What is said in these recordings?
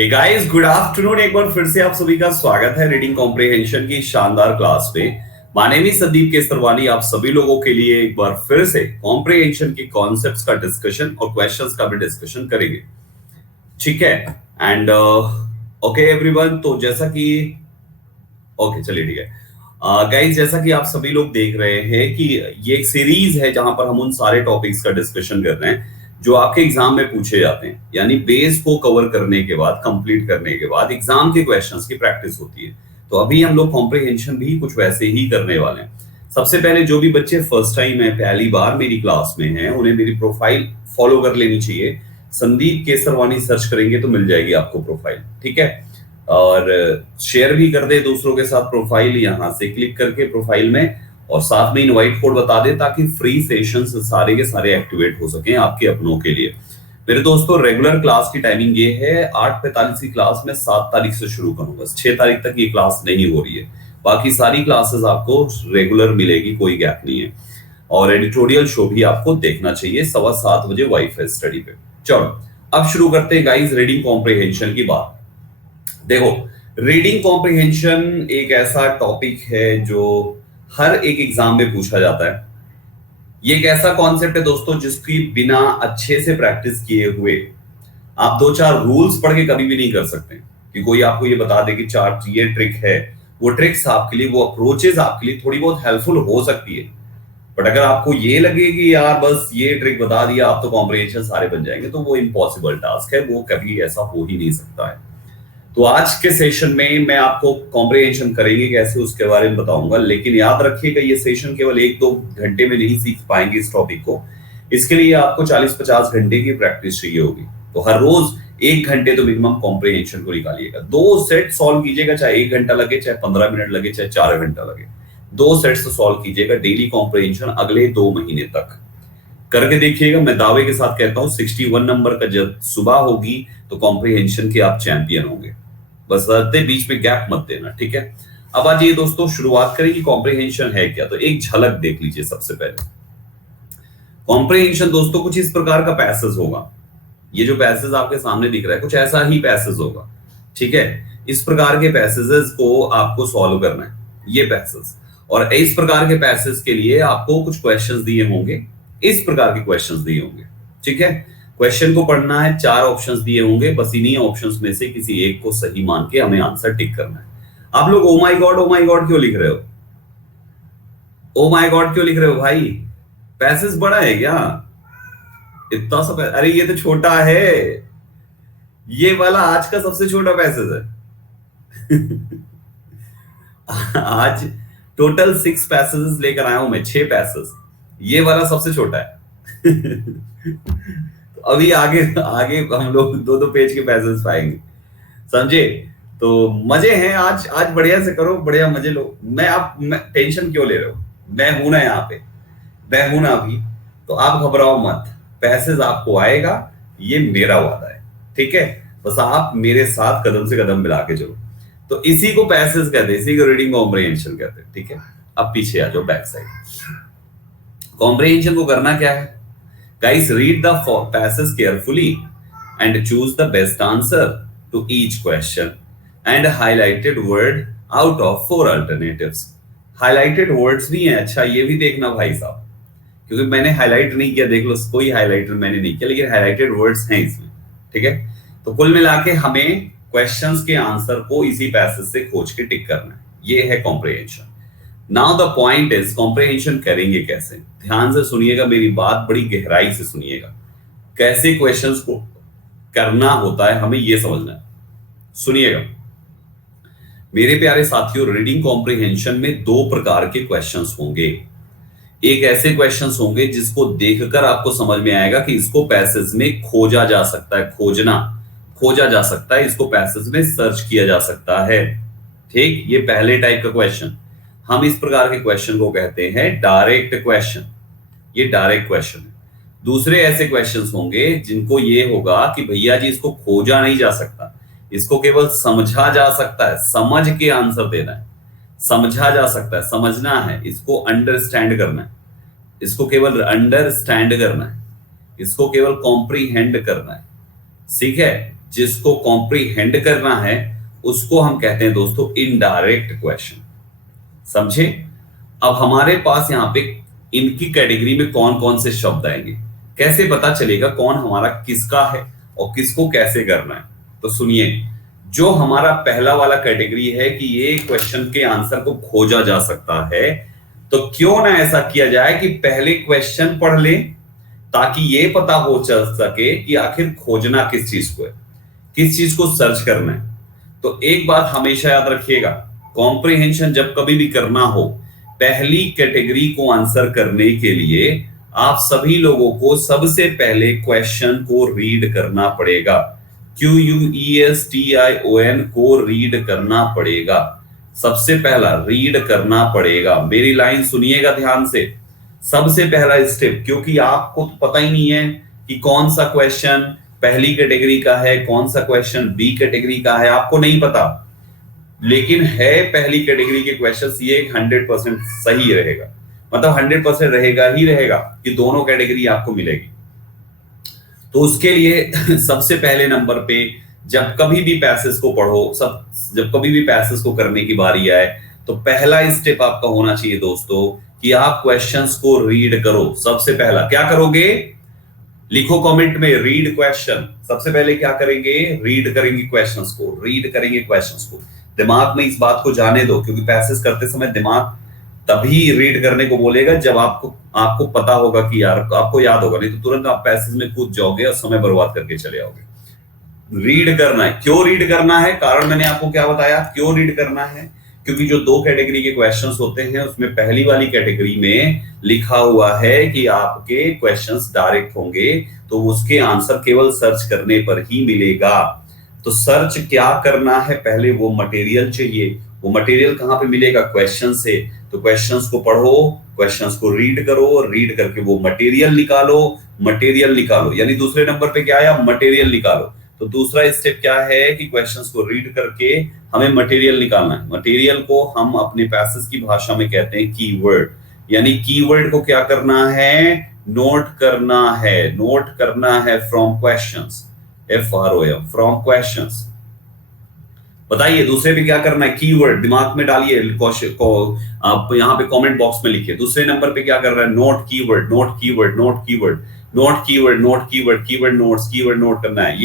Hey guys, good afternoon. एक बार फिर से आप सभी का स्वागत है रीडिंग कॉम्प्रिहेंशन की शानदार क्लास में। My name is Sandeep Kesarwani. आप सभी लोगों के लिए एक बार फिर से कॉम्प्रिहेंशन के कॉन्सेप्ट्स का डिस्कशन और क्वेश्चंस का भी डिस्कशन करेंगे, ठीक है। एंड ओके एवरीवन, तो जैसा कि ओके चलिए ठीक है गाइस, जैसा कि आप सभी लोग देख रहे हैं कि ये एक सीरीज है जहां पर हम उन सारे टॉपिक्स का डिस्कशन कर रहे हैं जो आपके एग्जाम में पूछे जाते हैं। यानी बेस को कवर करने के बाद, कंप्लीट करने के बाद एग्जाम के क्वेश्चंस की प्रैक्टिस होती है। तो अभी हम लोग कॉम्प्रिहेंशन भी कुछ वैसे ही करने वाले हैं। सबसे पहले जो भी बच्चे फर्स्ट टाइम है, पहली बार मेरी क्लास में हैं, उन्हें मेरी प्रोफाइल फॉलो कर लेनी चाहिए। संदीप केसरवानी सर्च करेंगे तो मिल जाएगी आपको प्रोफाइल, ठीक है। और शेयर भी कर दे दूसरों के साथ प्रोफाइल, यहां से क्लिक करके प्रोफाइल में, और साथ में इनवाइट कोड बता दे ताकि फ्री सेशंस सारे के सारे एक्टिवेट हो सके आपके अपनों के लिए। मेरे दोस्तों, रेगुलर क्लास की टाइमिंग ये है 8:45 की क्लास में 7 तारीख से शुरू करूंगा। 6 तारीख तक ये क्लास नहीं हो रही है। बाकी सारी क्लासेस आपको रेगुलर मिलेगी, कोई गैप नहीं है। और एडिटोरियल शो भी आपको देखना चाहिए 7:15 बजे वाईफाई स्टडी पे। चलो अब शुरू करते हैं गाइस रीडिंग कॉम्प्रिहेंशन की बात। देखो, रीडिंग कॉम्प्रिहेंशन एक ऐसा टॉपिक है जो हर एक एग्जाम में पूछा जाता है। ये एक ऐसा कॉन्सेप्ट है दोस्तों जिसकी बिना अच्छे से प्रैक्टिस किए हुए आप 2-4 रूल्स पढ़ के कभी भी नहीं कर सकते। कि कोई आपको ये बता दे कि चार ये ट्रिक है, वो ट्रिक्स आपके लिए, वो अप्रोचेस आपके लिए थोड़ी बहुत हेल्पफुल हो सकती है। बट अगर आपको ये लगे कि यार बस ये ट्रिक बता दिया आप तो कॉम्प्रिहेंशन सारे बन जाएंगे, तो वो इम्पॉसिबल टास्क है, वो कभी ऐसा हो ही नहीं सकता है। तो आज के सेशन में मैं आपको कॉम्प्रिहेंशन करेंगे कैसे उसके बारे में बताऊंगा। लेकिन याद रखिएगा, ये सेशन केवल 1-2 घंटे में नहीं सीख पाएंगे इस टॉपिक को। इसके लिए आपको 40-50 घंटे की प्रैक्टिस चाहिए होगी। तो हर रोज 1 घंटे तो मिनिमम कॉम्प्रिहेंशन को निकालिएगा। 2 सेट सॉल्व कीजिएगा, चाहे 1 घंटा लगे, चाहे 15 मिनट लगे, चाहे 4 घंटा लगे। 2 सेट्स तो सॉल्व कीजिएगा डेली कॉम्प्रिहेंशन अगले 2 महीने तक करके देखिएगा। मैं दावे के साथ कहता हूं 61 नंबर का जब सुबह होगी तो कॉम्प्रिहेंशन के आप चैंपियन होंगे। बस बीच में गैप मत देना, ठीक है। अब आज ये दोस्तों शुरुआत करें कि कॉम्प्रिहेंशन है क्या। तो एक झलक देख लीजिए। सबसे पहले कॉम्प्रिहेंशन दोस्तों कुछ इस प्रकार का पैसेज होगा। ये जो पैसेज आपके सामने दिख रहा है कुछ ऐसा ही पैसेज होगा, ठीक है। इस प्रकार के पैसेजेस को आपको सॉल्व करना है, ये पैसेज। और इस प्रकार के पैसेज के लिए आपको कुछ क्वेश्चंस दिए होंगे, इस प्रकार के क्वेश्चंस दिए होंगे, ठीक है। क्वेश्चन को पढ़ना है, 4 ऑप्शंस दिए होंगे, बस इन्हीं ऑप्शंस में से किसी एक को सही मान के हमें आंसर टिक करना है। आप लोग ओ माय गॉड क्यों लिख रहे हो? ओ माय गॉड क्यों लिख रहे हो भाई? पैसेज बड़ा है क्या? इतना सा अरे ये तो छोटा है, ये वाला आज का सबसे छोटा पैसेज है। आज टोटल 6 पैसेजेस लेकर आया हूं मैं, 6 पैसेज, ये वाला सबसे छोटा है। अभी आगे आगे हम लोग 2-2 पेज के पैसेज पाएंगे, समझे। तो मजे हैं आज बढ़िया से करो, बढ़िया मजे लो। मैं टेंशन क्यों ले रहे हो? मैं हूं ना यहाँ पे, मैं हूं ना अभी, तो आप घबराओ मत। पैसेज आपको आएगा, ये मेरा वादा है, ठीक है। बस आप मेरे साथ कदम से कदम मिला के चलो। तो इसी को पैसेज कहते हैं, इसी को रीडिंग कॉम्प्रिहेंशन कहते हैं, ठीक है। अब पीछे आ जाओ, बैक साइड। कॉम्प्रिहेंशन को करना क्या है guys? Read the passage carefully and choose the best answer to each question and highlighted word out of 4 alternatives. highlighted words भी हैं, अच्छा ये भी देखना भाई साहब, क्योंकि मैंने हाईलाइट नहीं किया, देख लो कोई हाईलाइटर मैंने नहीं किया, लेकिन हाईलाइटेड वर्ड्स हैं इसमें, ठीक है। तो कुल मिला के हमें क्वेश्चंस के आंसर को इसी पैसेज से खोज के टिक करना है, ये है comprehension. Now the point is comprehension करेंगे कैसे। ध्यान से सुनिएगा, मेरी बात बड़ी गहराई से सुनिएगा। कैसे क्वेश्चंस को करना होता है हमें ये समझना है, सुनिएगा मेरे प्यारे साथियों। रीडिंग कॉम्प्रिहेंशन में 2 प्रकार के क्वेश्चंस होंगे। एक ऐसे क्वेश्चंस होंगे जिसको देखकर आपको समझ में आएगा कि इसको पैसेज में खोजा जा सकता है, खोजा जा सकता है, इसको पैसेज में सर्च किया जा सकता है, ठीक। ये पहले टाइप का क्वेश्चन, हम इस प्रकार के क्वेश्चन को कहते हैं डायरेक्ट क्वेश्चन, ये डायरेक्ट क्वेश्चन है। दूसरे ऐसे क्वेश्चंस होंगे जिनको ये होगा कि भैया जी इसको खोजा नहीं जा सकता, इसको केवल समझा जा सकता है, समझ के आंसर देना है, समझा जा सकता है, समझना है, इसको अंडरस्टैंड करना है, इसको केवल अंडरस्टैंड करना है, इसको केवल कॉम्प्रीहेंड करना है, ठीक है। जिसको कॉम्प्रीहेंड करना है, उसको हम कहते हैं दोस्तों इनडायरेक्ट क्वेश्चन। समझे? अब हमारे पास यहाँ पे इनकी कैटेगरी में कौन कौन से शब्द आएंगे, कैसे पता चलेगा कौन हमारा किसका है और किसको कैसे करना है? तो सुनिए, जो हमारा पहला वाला कैटेगरी है कि ये क्वेश्चन के आंसर को खोजा जा सकता है, तो क्यों ना ऐसा किया जाए कि पहले क्वेश्चन पढ़ ले, ताकि ये पता हो चल सके कि आखिर खोजना किस चीज को है, किस चीज को सर्च करना है। तो एक बात हमेशा याद रखिएगा, कॉम्प्रिहेंशन जब कभी भी करना हो, पहली कैटेगरी को आंसर करने के लिए आप सभी लोगों को सबसे पहले क्वेश्चन को रीड करना पड़ेगा। QUESTION को रीड करना पड़ेगा, सबसे पहला रीड करना पड़ेगा। मेरी लाइन सुनिएगा ध्यान से, सबसे पहला स्टेप, क्योंकि आपको तो पता ही नहीं है कि कौन सा क्वेश्चन पहली कैटेगरी का है, कौन सा क्वेश्चन बी कैटेगरी का है, आपको नहीं पता, लेकिन है पहली कैटेगरी के क्वेश्चंस, ये 100% सही रहेगा, मतलब 100% रहेगा ही रहेगा कि दोनों कैटेगरी आपको मिलेगी। तो उसके लिए सबसे पहले नंबर पे जब कभी भी पैसेज को पढ़ो, जब कभी भी पैसेज को करने की बारी आए, तो पहला स्टेप आपका होना चाहिए दोस्तों कि आप क्वेश्चंस को रीड करो। सबसे पहला क्या करोगे? लिखो कमेंट में रीड क्वेश्चन। सबसे पहले क्या करेंगे? रीड करेंगे क्वेश्चंस को, रीड करेंगे क्वेश्चंस को। दिमाग में इस बात को जाने दो, क्योंकि पैसेज करते समय दिमाग तभी रीड करने को बोलेगा जब आपको पता होगा कि यार आपको याद होगा, नहीं तो तुरंत आप पैसेज में कूद जाओगे और समय बर्बाद करके चले आओगे। रीड करना है। क्यों रीड करना है? कारण मैंने आपको क्या बताया, क्यों रीड करना है? क्योंकि जो दो कैटेगरी के क्वेश्चंस होते हैं, उसमें पहली वाली कैटेगरी में लिखा हुआ है कि आपके क्वेश्चंस डायरेक्ट होंगे, तो उसके आंसर केवल सर्च करने पर ही मिलेगा। तो सर्च क्या करना है? पहले वो मटेरियल चाहिए। वो मटेरियल कहां पे मिलेगा? क्वेश्चन से। तो क्वेश्चंस को पढ़ो, क्वेश्चंस को रीड करो, रीड करके वो मटेरियल निकालो, मटेरियल निकालो, यानी दूसरे नंबर पे क्या आया? मटेरियल निकालो। तो दूसरा स्टेप क्या है कि क्वेश्चंस को रीड करके हमें मटेरियल निकालना है। मटेरियल को हम अपने पैसेज की भाषा में कहते हैं कीवर्ड, यानी कीवर्ड को क्या करना है? नोट करना है। नोट करना है from questions, FROM, from questions. बताइए दूसरे पे क्या करना है? कीवर्ड दिमाग में डालिए, आप यहाँ पे कमेंट बॉक्स में लिखिए। दूसरे नंबर पे क्या कर रहा है? Note keyword, note keyword, note keyword, note keyword, note keyword, keyword notes, keyword note करना है।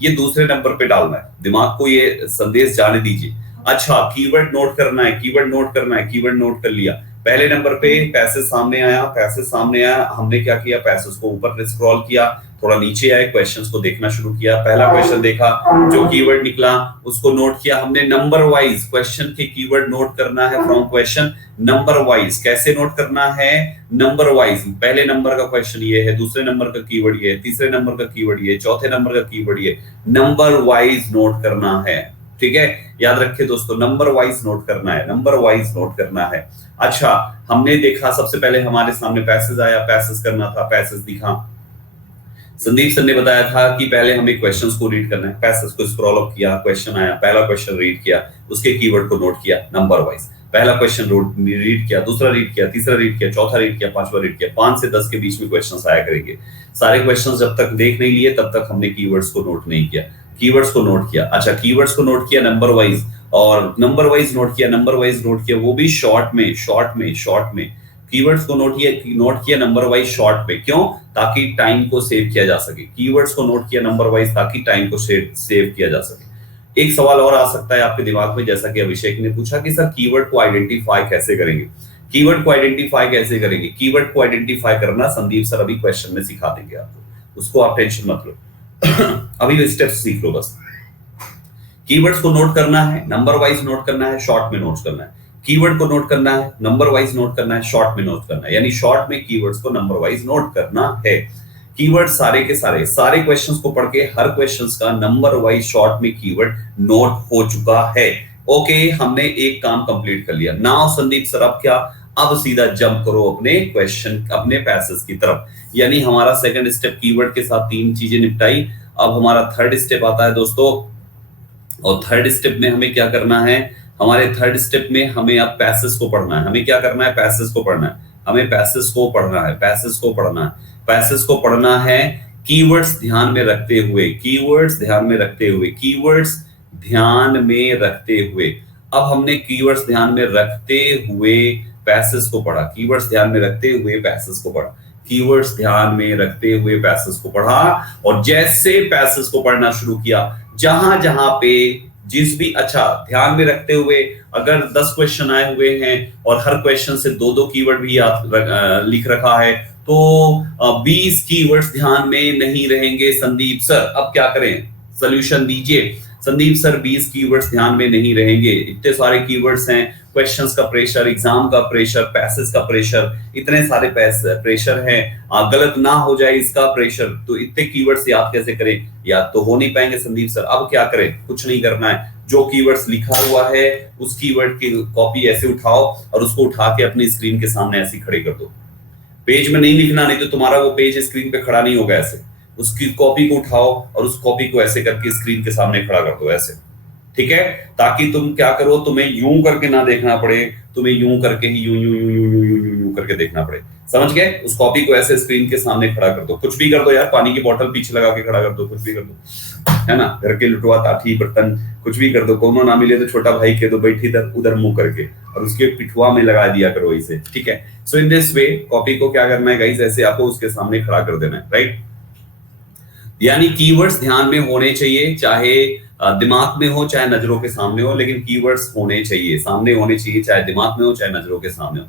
ये दूसरे नंबर पे डालना है। दिमाग को ये संदेश जाने दीजिए। अच्छा, कीवर्ड नोट करना है, कीवर्ड नोट करना है, कीवर्ड नोट कर लिया। पहले नंबर पे पैसेज सामने आया, पैसेज सामने आया, हमने क्या किया? पैसेज को ऊपर स्क्रॉल किया, थोड़ा नीचे आए, क्वेश्चंस को देखना शुरू किया। पहला क्वेश्चन देखा, जो कीवर्ड निकला उसको नोट किया हमने। नंबर वाइज क्वेश्चन के कीवर्ड नोट करना है फ्रॉम क्वेश्चन, नंबर वाइज। कैसे नोट करना है? Number wise. पहले नंबर का क्वेश्चन ये है, दूसरे नंबर का कीवर्ड ये है, तीसरे नंबर का कीवर्ड ये, चौथे नंबर का कीवर्ड ये। नंबर वाइज नोट करना है, ठीक है? याद रखिए दोस्तों, नंबर वाइज नोट करना है, नंबर वाइज नोट करना है। अच्छा, हमने देखा सबसे पहले हमारे सामने पैसेज आया, पैसेज करना था, पैसेज दिखा। संदीप सर ने बताया था कि पहले हमें क्वेश्चंस को रीड करना है। पैसेज को स्क्रॉल अप किया, क्वेश्चन आया, पहला क्वेश्चन रीड किया, उसके कीवर्ड को नोट किया नंबर वाइज। पहला क्वेश्चन रीड किया, दूसरा रीड किया, तीसरा रीड किया, चौथा रीड किया, पांचवा रीड किया। 5 से 10 के बीच में क्वेश्चंस आया करेंगे। सारे क्वेश्चंस जब तक देख नहीं लिए तब तक हमने कीवर्ड्स को नोट नहीं किया। कीवर्ड्स को नोट किया। अच्छा, कीवर्ड्स को नोट किया नंबर वाइज, और नंबर वाइज नोट किया, नंबर वाइज नोट किया, वो भी शॉर्ट में। कीवर्ड्स को नोट किया नंबर वाइज शॉर्ट में। क्यों? ताकि टाइम को सेव किया जा सके। कीवर्ड्स को नोट किया नंबर वाइज ताकि टाइम को सेव किया जा सके। एक सवाल और आ सकता है आपके दिमाग में, जैसा कि अभिषेक ने पूछा कि सर कीवर्ड को आइडेंटिफाई कैसे करेंगे? कीवर्ड को आइडेंटिफाई कैसे करेंगे? कीवर्ड को आइडेंटिफाई करना संदीप सर अभी क्वेश्चन में सिखा देंगे आपको, उसको आप टेंशन मत लो। अभी स्टेप्स सीख लो बस। कीवर्ड्स को नोट करना है, नंबर वाइज नोट करना है, शॉर्ट में नोट करना है। कीवर्ड को नोट करना है, नंबर वाइज नोट करना है, शॉर्ट में नोट करना है, यानी शॉर्ट में कीवर्ड्स को नंबर वाइज नोट करना है। कीवर्ड सारे के सारे क्वेश्चंस को पढ़ के हर क्वेश्चंस का नंबर वाइज शॉर्ट में कीवर्ड नोट हो चुका है। ओके, हमने एक काम कंप्लीट कर लिया। नाउ संदीप सर अब क्या? अब सीधा जंप करो अपने क्वेश्चन, अपने पैसेज की तरफ। यानी हमारा सेकंड स्टेप कीवर्ड के साथ 3 चीजें निपटाई। अब हमारा थर्ड स्टेप आता है दोस्तों, और थर्ड स्टेप में हमें क्या करना है? हमारे थर्ड स्टेप में हमें अब पैसेज को पढ़ना है। हमें क्या करना है? पैसेज को पढ़ना है। हमें पैसेज को पढ़ना है, पैसेज को पढ़ना है, पैसेज को पढ़ना है कीवर्ड्स ध्यान में रखते हुए, कीवर्ड्स ध्यान में रखते हुए, कीवर्ड्स ध्यान में रखते हुए। अब हमने कीवर्ड्स ध्यान में रखते हुए पैसेज को पढ़ा, कीवर्ड्स ध्यान में रखते हुए पैसेज को पढ़ा, कीवर्ड्स ध्यान में रखते हुए पैसेज को पढ़ा। और जैसे पैसेज को पढ़ना शुरू किया, जहां जहां पे जिस भी, अच्छा ध्यान में रखते हुए अगर 10 क्वेश्चन आए हुए हैं और हर क्वेश्चन से 2-2 कीवर्ड भी लिख रखा है, तो 20 कीवर्ड्स ध्यान में नहीं रहेंगे संदीप सर, अब क्या करें, सॉल्यूशन दीजिए। संदीप सर 20 कीवर्ड्स ध्यान में नहीं रहेंगे, इतने सारे कीवर्ड्स हैं, क्वेश्चंस का प्रेशर, एग्जाम का प्रेशर, पैसेज का प्रेशर, इतने सारे प्रेशर हैं, गलत ना हो जाए इसका प्रेशर, तो इतने कीवर्ड्स याद कैसे करें, याद तो हो नहीं पाएंगे संदीप सर। अब क्या करें, कुछ नहीं करना है, जो कीवर्ड्स लिखा हुआ है उस कीवर्ड की कॉपी ऐसे उठाओ और उसको उठा के अपनी स्क्रीन के सामने ऐसे खड़े कर दो। पेज में नहीं लिखना, नहीं तो तुम्हारा वो पेज स्क्रीन पे खड़ा नहीं होगा। ऐसे उसकी कॉपी को उठाओ और उस कॉपी को ऐसे करके स्क्रीन के सामने खड़ा कर दो ऐसे, ठीक है, ताकि तुम क्या करो, तुम्हें यूं करके ना देखना पड़े, तुम्हें यूं करके ही यूं यूं यूं यूं यूं यूं यूं करके देखना पड़े, समझ गए। उस कॉपी को ऐसे स्क्रीन के सामने खड़ा कर दो, कुछ भी कर दो यार, पानी की बोतल पीछे लगा के खड़ा कर दो, कुछ भी कर दो, है ना, घर के लुटवा ताठी बर्तन कुछ भी कर दो, कोनो ना मिले तो छोटा भाई कह दो बैठी इधर उधर मुंह करके, और उसके पिठुआ में लगा दिया करो इसे, ठीक है। सो इन दिस वे कॉपी को क्या करना है गाइस, ऐसे आपको उसके सामने खड़ा कर देना है, राइट। यानी कीवर्ड्स ध्यान में होने चाहिए, चाहे दिमाग में हो चाहे नजरों के सामने हो, लेकिन कीवर्ड्स होने चाहिए, सामने होने चाहिए, चाहे दिमाग में हो चाहे नजरों के सामने हो,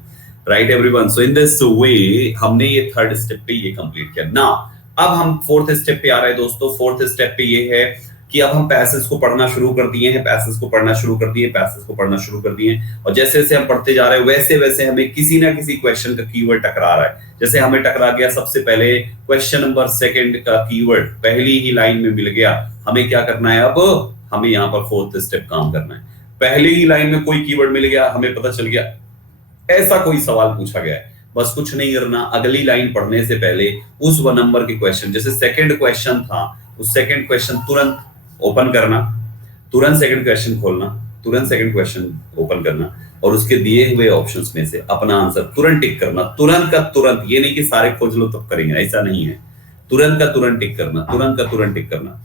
right everyone. So in this way हमने ये थर्ड स्टेप पे ये कंप्लीट किया। नाउ अब हम फोर्थ स्टेप पे आ रहे हैं दोस्तों। फोर्थ स्टेप पे ये है कि अब हम पैसेज को पढ़ना शुरू कर दिए हैं, पैसेज को पढ़ना शुरू कर दिए, पैसेज को पढ़ना शुरू कर दिए, और जैसे जैसे हम पढ़ते जा रहे हैं वैसे वैसे हमें किसी ना किसी क्वेश्चन का कीवर्ड टकरा रहा है। जैसे हमें टकरा गया सबसे पहले क्वेश्चन नंबर 2 का कीवर्ड पहली ही लाइन में मिल गया, हमें क्या करना है, अब हमें यहाँ पर फोर्थ स्टेप काम करना है। पहली ही लाइन में कोई कीवर्ड मिल गया, हमें पता चल गया ऐसा कोई सवाल पूछा गया है, बस कुछ नहीं करना, अगली लाइन पढ़ने से पहले उस 1 नंबर के क्वेश्चन, जैसे सेकंड क्वेश्चन था, उस सेकंड क्वेश्चन तुरंत ओपन करना, तुरंत सेकंड क्वेश्चन खोलना, तुरंत सेकंड क्वेश्चन ओपन करना, और उसके दिए हुए ऑप्शंस में से अपना आंसर तुरंत टिक करना, तुरंत का तुरंत, ये नहीं कि सारे खोज लो तब करेंगे, ऐसा नहीं है, तुरंत का तुरंत टिक करना, तुरंत का तुरंत टिक करना।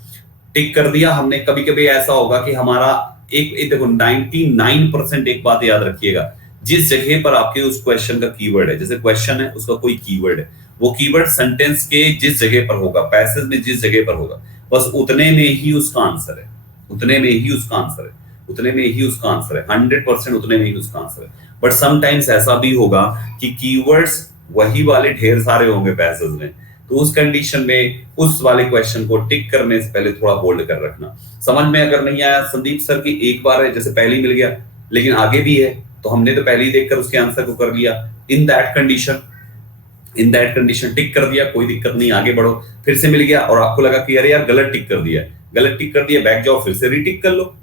टिक कर दिया हमने, कभी कभी ऐसा होगा कि हमारा एक देखो 99% एक बात याद रखिएगा, जिस जगह पर आपके उस क्वेश्चन का कीवर्ड है, जैसे क्वेश्चन है उसका कोई कीवर्ड है, वो कीवर्ड सेंटेंस के जिस जगह पर होगा, पैसेज में जिस जगह पर होगा, बस उतने में ही उसका आंसर है, उतने में ही उसका आंसर है, उतने में ही उसका आंसर है, 100% उतने में ही उसका आंसर है। बट समटाइम्स ऐसा भी होगा कि कीवर्ड्स वही वाले ढेर सारे होंगे पैसेज में, तो उस कंडीशन में उस वाले क्वेश्चन को टिक करने से पहले थोड़ा होल्ड कर रखना। समझ में अगर नहीं आया संदीप सर की, एक बार है जैसे पहले ही मिल गया लेकिन आगे भी है, तो हमने तो पहले ही देखकर उसके आंसर को कर लिया, इन दैट कंडीशन टिक कर दिया, कोई दिक्कत नहीं, आगे बढ़ो। फिर से मिल गया और आपको लगा कि अरे यार गलत टिक कर दिया, गलत टिक कर दिया, बैक जाओ, फिर से रीटिक कर लो,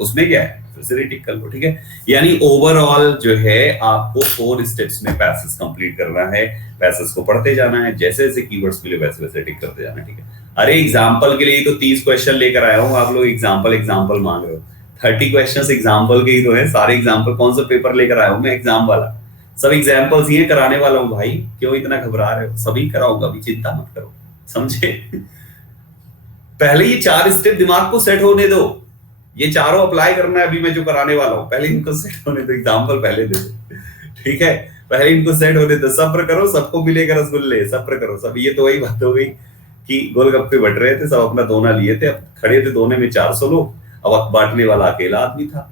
उसमें क्या है, फिर से रीटिक कर लो, ठीक है। यानी ओवरऑल जो है आपको 4 स्टेप्स में पैसेज कंप्लीट करना है, पैसेज को पढ़ते जाना है, जैसे जैसे कीवर्ड्स मिले वैसे वैसे टिक करते जाना है, ठीक है। अरे एग्जांपल के लिए तो 30 क्वेश्चन लेकर आया हूं, आप लोग एग्जांपल मांग रहे हो, 30 क्वेश्चंस एग्जांपल के ही तो है, सारे एग्जांपल, कौन सा पेपर लेकर आया हूं मैं एग्जाम वाला, सब एग्जांपल्स ही कराने वाला हूं भाई, क्यों इतना घबरा रहे हो, सभी कराऊंगा, अभी चिंता मत करो, समझे। पहले ये 4 स्टेप दिमाग को सेट होने दो, ये चारों अप्लाई करना है अभी मैं जो कराने वाला हूं, पहले इनको सेट होने दो, एग्जांपल पहले दे दो, ठीक है, पहले इनको सेट होने दो, सब्र करो, सबको मिलेगा रसगुल्ले, सब्र करो सब। ये तो वही बात हो गई कि गोलगप्पे बट रहे थे, सब अपना दोना लिए थे, अब खड़े थे दोने में 400 लोग, अब बांटने वाला अकेला आदमी था,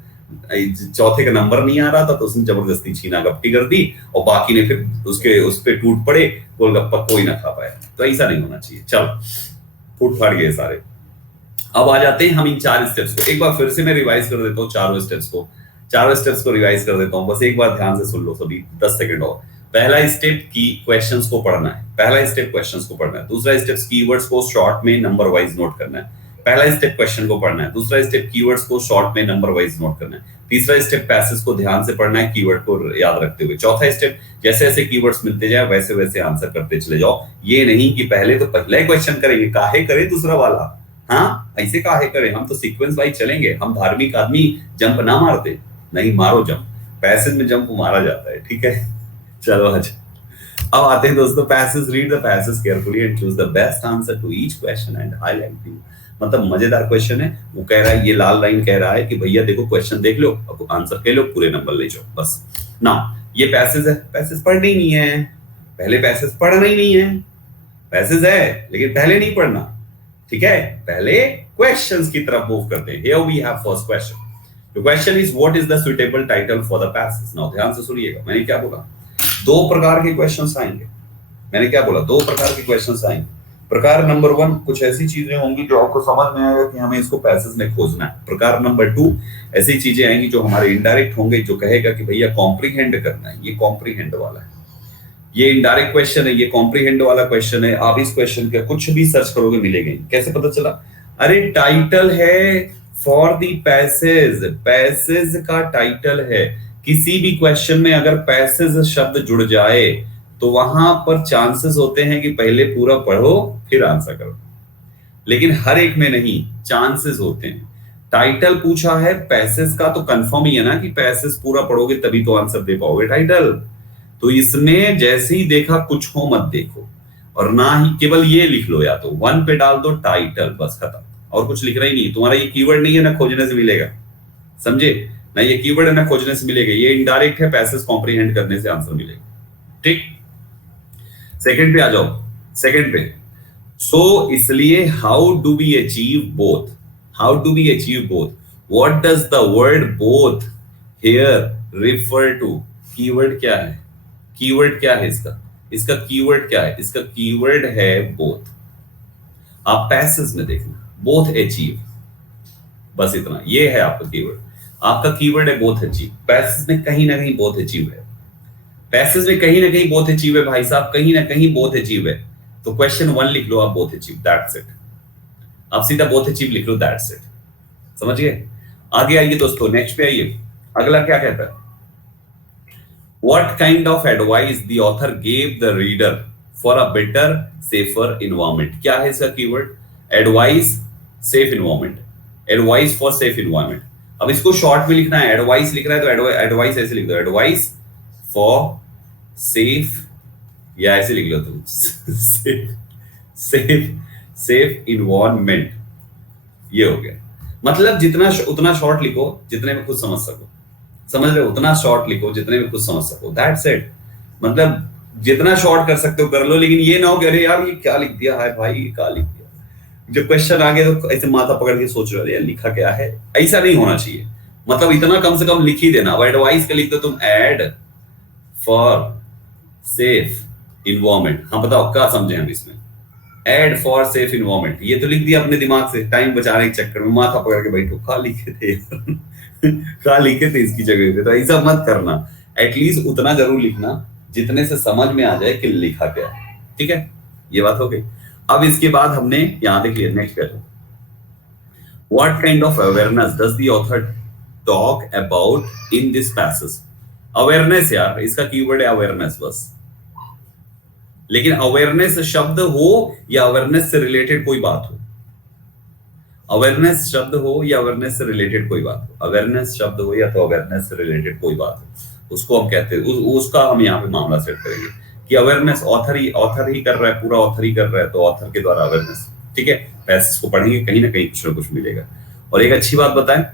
चौथे का नंबर नहीं आ रहा था तो उसने जबरदस्ती छीना गप्पी कर दी, और बाकी ने फिर उसके उस पे टूट पड़े, गोलगप्पा कोई ना खा पाया, तो ऐसा नहीं होना चाहिए। चलो फूट फाड़ गए सारे। अब आ जाते हैं हम इन 4 स्टेप्स को, एक बार फिर से मैं रिवाइज कर देता हूँ, चारों स्टेप्स को रिवाइज कर देता हूँ, बस एक बार ध्यान से सुन लो सभी, 10 सेकंड और। पहला स्टेप की क्वेश्चंस को पढ़ना है, पहला स्टेप क्वेश्चंस को पढ़ना है, दूसरा स्टेप कीवर्ड्स को शॉर्ट में नंबर वाइज नोट करना है, पहला स्टेप क्वेश्चन को पढ़ना है, दूसरा स्टेप कीवर्ड्स को शॉर्ट में नंबर वाइज नोट करना है, तीसरा स्टेप पैसेज को ध्यान से पढ़ना है कीवर्ड को याद रखते हुए, चौथा स्टेप जैसे जैसे कीवर्ड्स मिलते जाए वैसे वैसे आंसर करते चले जाओ। ये नहीं कि पहले तो पहला ही क्वेश्चन करेंगे, काहे करें दूसरा वाला, हाँ ऐसे काहे करें, हम तो सीक्वेंस वाइज चलेंगे, हम धार्मिक आदमी जंप ना मारते, नहीं मारो जंप, पैसेज में जंप मारा जाता है, ठीक है। चलो अच्छा अब आते हैं दोस्तों passage. Read the passage carefully and choose the best answer to each question and highlight view. मतलब मजेदार क्वेश्चन है। वो कह रहा है, ये लाल लाइन कह रहा है कि भैया देखो क्वेश्चन देख लो, अब आंसर कह लो, पूरे नंबर ले जाओ बस ना। ये पैसेज है, पैसेज पढ़ने ही नहीं है, पहले पैसेज पढ़ना ही नहीं है। पैसेज है लेकिन पहले नहीं पढ़ना, ठीक है, पहले क्वेश्चंस की तरफ मूव करते हैं। Here we have first question. The question is what is the suitable title for the passage? Now ध्यान से सुनिएगा, मैंने क्या बोला, दो प्रकार के क्वेश्चंस आएंगे। मैंने क्या बोला, दो प्रकार के क्वेश्चंस आएंगे। प्रकार नंबर 1 कुछ ऐसी चीजें होंगी जो आपको समझ में आएगा कि हमें इसको पैसेज में खोजना है। प्रकार नंबर 2 ऐसी चीजें आएंगी जो हमारे इनडायरेक्ट होंगे, जो कहेगा कि भैया कॉम्प्रीहेंड करना है, ये कॉम्प्रीहेंड वाला है। ये इनडायरेक्ट क्वेश्चन है, ये कॉम्प्रीहेंड वाला क्वेश्चन है। आप इस क्वेश्चन के कुछ भी सर्च करोगे मिलेगा। कैसे पता चला? अरे टाइटल है फॉर द पैसेज, पैसेज का टाइटल है। किसी भी क्वेश्चन में अगर पैसेज शब्द जुड़ जाए तो वहां पर चांसेस होते हैं कि पहले पूरा पढ़ो फिर आंसर करो, लेकिन हर एक में नहीं, चांसेस होते हैं। टाइटल पूछा है पैसेज का तो कंफर्म ही है ना कि पैसेज पूरा पढ़ोगे तभी तो आंसर दे पाओगे टाइटल। तो इसमें जैसे ही देखा कुछ हो मत देखो, और ना ही केवल ये लिख लो, या तो 1 पे डाल दो टाइटल, बस खत्म, और कुछ लिखना ही नहीं। तुम्हारा ये कीवर्ड नहीं है ना खोजने से मिलेगा, समझे ना, ये कीवर्ड है ना खोजने से मिलेगा, ये इनडायरेक्ट है, पैसेज कॉम्प्रीहेंड करने से आंसर मिलेगा। ठीक, सेकंड पे आ जाओ। सेकंड पे, सो इसलिए how do we achieve both, how do we achieve both, what does the word both here refer to. Keyword क्या है, कीवर्ड क्या है इसका, इसका कीवर्ड क्या है, इसका कीवर्ड है बोथ। आप पैसेज में देखना बोथ अचीव, बस इतना, ये है आपका कीवर्ड। आपका कीवर्ड है बोथ अचीव। पैसेज में कहीं ना कहीं बोथ अचीव है, पैसेज में कहीं ना कहीं बोथ अचीव है भाई साहब, कहीं ना कहीं बोथ अचीव है। तो क्वेश्चन 1 लिख लो आप बोथ अचीव, दैट्स इट। आप सीधा बोथ अचीव लिख लो, दैट्स इट। समझ गए? आगे आइए दोस्तों, नेक्स्ट पे आइए। अगला क्या कहता है, What kind of advice the author gave the reader for a better, safer environment? क्या है इसका keyword? Advice, safe environment, advice for safe environment. अब इसको शॉर्ट में लिखना है, एडवाइस लिख रहा है तो एडवाइस ऐसे लिख दो, एडवाइस फॉर सेफ, या ऐसे लिख लो तुम सेफ इन्वायरमेंट। ये हो गया। मतलब जितना उतना शॉर्ट लिखो जितने में खुद समझ सको, समझ रहे हो, उतना शॉर्ट लिखो जितने में खुद समझ सको, दैट्स इट। मतलब जितना शॉर्ट कर सकते हो कर लो, लेकिन ये ना हो कि अरे यार ये क्या लिख दिया है भाई, ये क्या लिख दिया, जब क्वेश्चन आ गया तो ऐसे माथा पकड़ के सोच रहे हो यार लिखा क्या है। ऐसा नहीं होना चाहिए, मतलब इतना कम से कम लिख ही देना। अब एडवाइस का लिख दो तुम, एड फॉर सेफ इन्वायरमेंट। हाँ बताओ क्या समझे हम इसमें, एड फॉर सेफ इन्वायरमेंट, ये तो लिख दिया अपने दिमाग से, टाइम बचाने के चक्कर में माथा पकड़ के बैठो, क्या लिखे थे क्या लिखे थे इसकी जगह पे। तो ऐसा मत करना, एटलीस्ट उतना जरूर लिखना जितने से समझ में आ जाए कि लिखा क्या है। ठीक है, ये बात हो गई। अब इसके बाद हमने यहां देख लिया, नेक्स्ट कर, what kind of awareness does the author talk about in this passage. Awareness यार, इसका कीवर्ड है अवेयरनेस बस। लेकिन अवेयरनेस शब्द हो या अवेयरनेस से रिलेटेड कोई बात हो, अवेयरनेस शब्द हो या अवेयरनेस से रिलेटेड कोई बात हो, अवेयरनेस शब्द हो या तो अवेयरनेस से रिलेटेड कोई बात हो, उसको हम कहते हैं, उसका हम यहाँ पे मामला सेट करेंगे कि अवेयरनेस ऑथर ही कर रहा है, पूरा ऑथर ही कर रहा है, तो ऑथर के द्वारा अवेयरनेस। ठीक है, पैसेज को पढ़ेंगे कहीं ना कहीं कुछ ना कुछ मिलेगा। और एक अच्छी बात बताएं,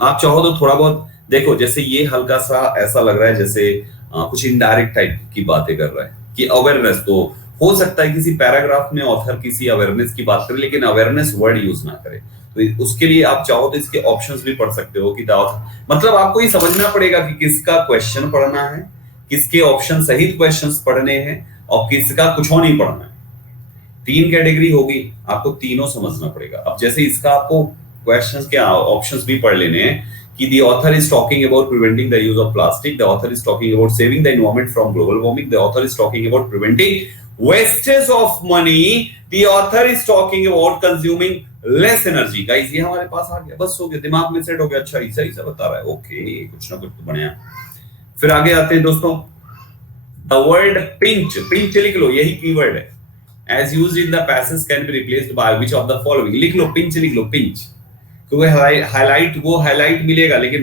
आप चाहो तो थोड़ा बहुत देखो, जैसे ये हल्का सा ऐसा लग रहा है जैसे कुछ इनडायरेक्ट टाइप की बातें कर रहा है कि अवेयरनेस, तो हो सकता है किसी पैराग्राफ में ऑथर किसी अवेयरनेस की बात करे लेकिन अवेयरनेस वर्ड यूज ना करे, तो उसके लिए आप चाहो तो इसके ऑप्शंस भी पढ़ सकते हो कि मतलब आपको ये समझना पड़ेगा कि किसका क्वेश्चन पढ़ना है, किसके ऑप्शन सहित क्वेश्चंस पढ़ने हैं और किसका कुछ और नहीं पढ़ना है। 3 कैटेगरी होगी, आपको तीनों समझना पड़ेगा। अब जैसे इसका आपको क्वेश्चंस के ऑप्शंस भी पढ़ लेने हैं कि the author is talking about preventing the use of plastic, the author is talking about saving the environment from global warming, the author is talking about preventing wastage of money, the author is talking about consuming less energy। Guys ये हमारे पास आ गया, बस हो गया, दिमाग में set हो गया। अच्छा ऐसा ही बता रहा है, ओके, कुछ ना कुछ तो बढ़िया। फिर आगे आते हैं दोस्तों, the word pinch, pinch लिख लो, यही कीवर्ड है। as used in the passage can be replaced by which of the following, लिख लो pinch, लिख लो pinch, क्योंकि हाईलाइट वो हाईलाइट मिलेगा, लेकिन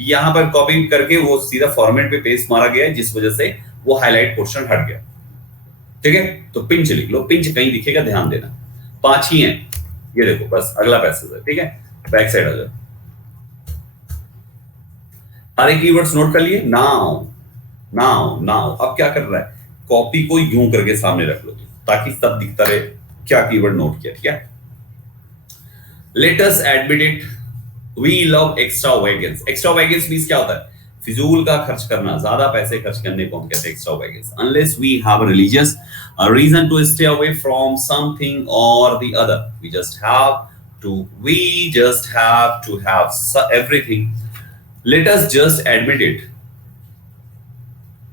यहाँ पर कॉपी करके वो सीधा फॉर्मेट पे पेस्ट मारा गया है, जिस वजह से वो हाईलाइट पोर्शन हट गया। ठीक है, तो पिंच लिख लो, पिंच कहीं दिखेगा ध्यान देना, 5 ही हैं, ये देखो बस अगला पैसेज है। ठीक है, बैक साइड आ जाओ, सारे कीवर्ड्स नोट कर लिए। नाउ नाउ नाउ अब क्या कर रहा है, कॉपी को यूं करके सामने रख लो ताकि सब दिखता रहे क्या कीवर्ड नोट किया। ठीक है, let us admit it, we love extravagance. Extravagance means क्या होता है, फिजूल का खर्च करना, ज्यादा पैसे खर्च करने को हम कहते हैं extravagance. Unless we have religious reason to stay away from something or the other, we just have to have everything. Let us just admit it,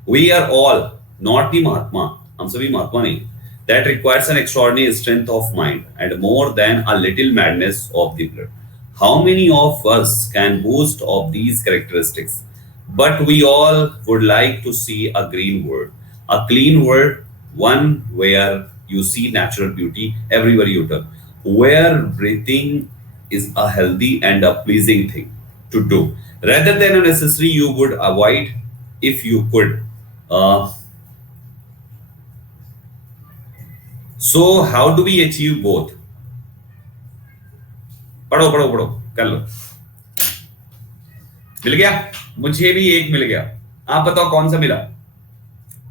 we are all not the Mahatma, हम सभी महात्मा नहीं, that requires an extraordinary strength of mind and more than a little madness of the blood. How many of us can boast of these characteristics? But we all would like to see a green world, a clean world, one where you see natural beauty everywhere you turn, where breathing is a healthy and a pleasing thing to do, rather than a necessary you would avoid if you could. So how do we achieve both? पढ़ो पढ़ो पढ़ो, कर लो। मिल गया, मुझे भी एक मिल गया, आप बताओ कौन सा मिला?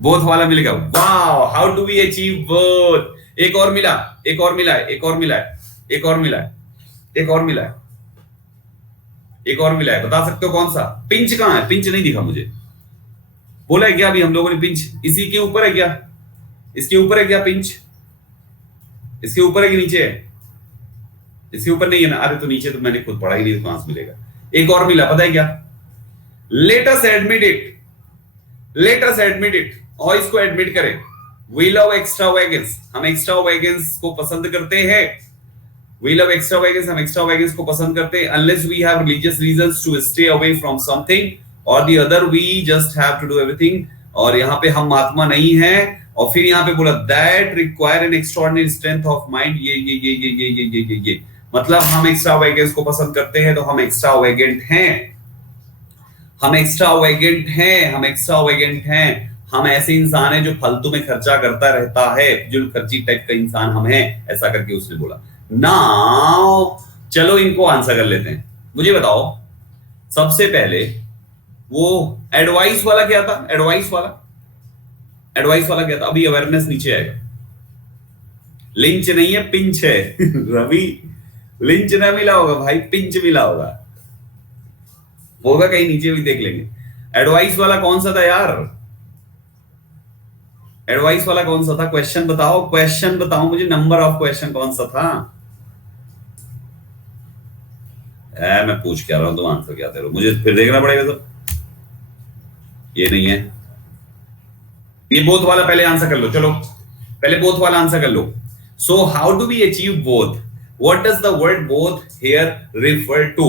बोथ वाला मिल गया, wow. How do we achieve both? एक और मिला, एक और मिला है, एक और मिला है, एक और मिला है, एक और मिला है, एक और मिला है, बता सकते हो कौन सा? पिंच कहां है? पिंच नहीं दिखा मुझे, बोला है क्या अभी हम लोगों ने पिंच? इसी के ऊपर है क्या? इसके ऊपर है क्या पिंच? इसके ऊपर है कि नीचे है? इसके ऊपर नहीं है ना, अरे तो नीचे तो मैंने खुद पढ़ा ही नहीं, तो कहां से मिलेगा? एक और मिला, पता है क्या? Let us admit it, let us admit it, और इसको एडमिट करें। वी लव एक्स्ट्रावेगेंस, हम एक्स्ट्रावेगेंस को पसंद करते हैं। वी लव एक्स्ट्रावेगेंस, हम एक्स्ट्रावेगेंस को पसंद करते हैं। Unless we have religious reasons to stay away from something or the other, we just have to do everything. और यहाँ पे हम महात्मा नहीं हैं। और फिर यहाँ पे बोला that require an extraordinary strength of mind, ये मतलब हम एक्स्ट्रावेगेंस को पसंद करते हैं, तो हम एक्स्ट्रावेगेंट हैं, हम एक्स्ट्रावेगेंट हैं, हम एक्स्ट्रावेगेंट हैं। हम ऐसे इंसान हैं जो फालतू में खर्चा करता रहता है, जो खर्ची टाइप का इंसान हम हैं, ऐसा करके उसने बोला। नाउ चलो इनको आंसर कर लेते हैं। मुझे बताओ सबसे पहले वो एडवाइस वाला क्या था? एडवाइस वाला क्या था? अभी अवेयरनेस नीचे आएगा। लिंच नहीं है, पिंच है। रवि, लिंच ना मिला होगा भाई, पिंच मिला होगा कहीं नीचे, भी देख लेंगे। एडवाइस वाला कौन सा था यार? एडवाइस वाला कौन सा था? क्वेश्चन बताओ, क्वेश्चन बताओ मुझे, नंबर ऑफ क्वेश्चन कौन सा था? मैं पूछ क्या रहा हूं, तुम आंसर क्या दे रहे हो? मुझे फिर देखना पड़ेगा सब। ये नहीं है, ये बोथ वाला पहले आंसर कर लो। चलो पहले बोथ वाला आंसर कर लो। So how do we achieve both? What does the word both here refer to?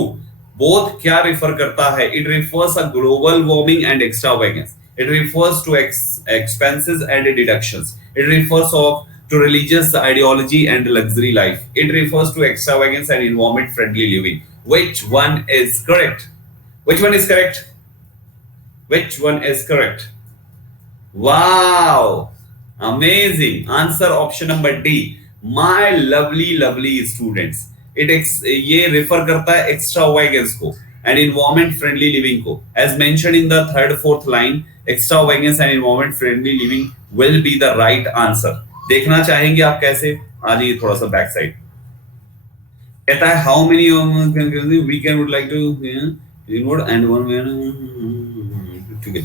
Both क्या रिफर करता है? It refers a global warming and extravagance, it refers to expenses and deductions, it refers to religious ideology and luxury life, it refers to extravagance and environment friendly living. Which one is correct? Which one is correct? Which one is correct? Wow, amazing answer, option number D. My lovely students, ये refer करता है extravagance को and environment friendly living को। As mentioned in the third fourth line, extravagance and environment friendly living will be the right answer. देखना चाहेंगे आप कैसे? आ जाइए थोड़ा सा बैक साइड। कहता है how many weekend would like to remote and one, ठीक है।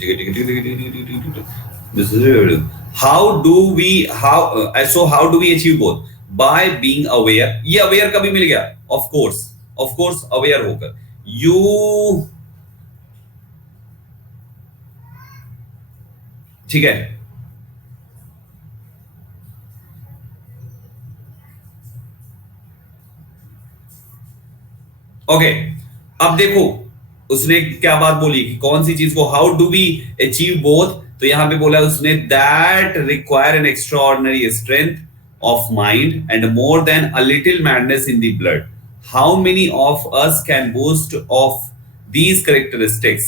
How do we how do we achieve both? By being aware. ये अवेयर कभी मिल गया? ऑफ कोर्स अवेयर होकर। यू, ठीक है, ओके। अब देखो उसने क्या बात बोली कि कौन सी चीज को, how do we achieve both? तो यहां पे बोला उसने that require an extraordinary strength of mind and more than a little madness in the blood. How many of us can boast of these characteristics?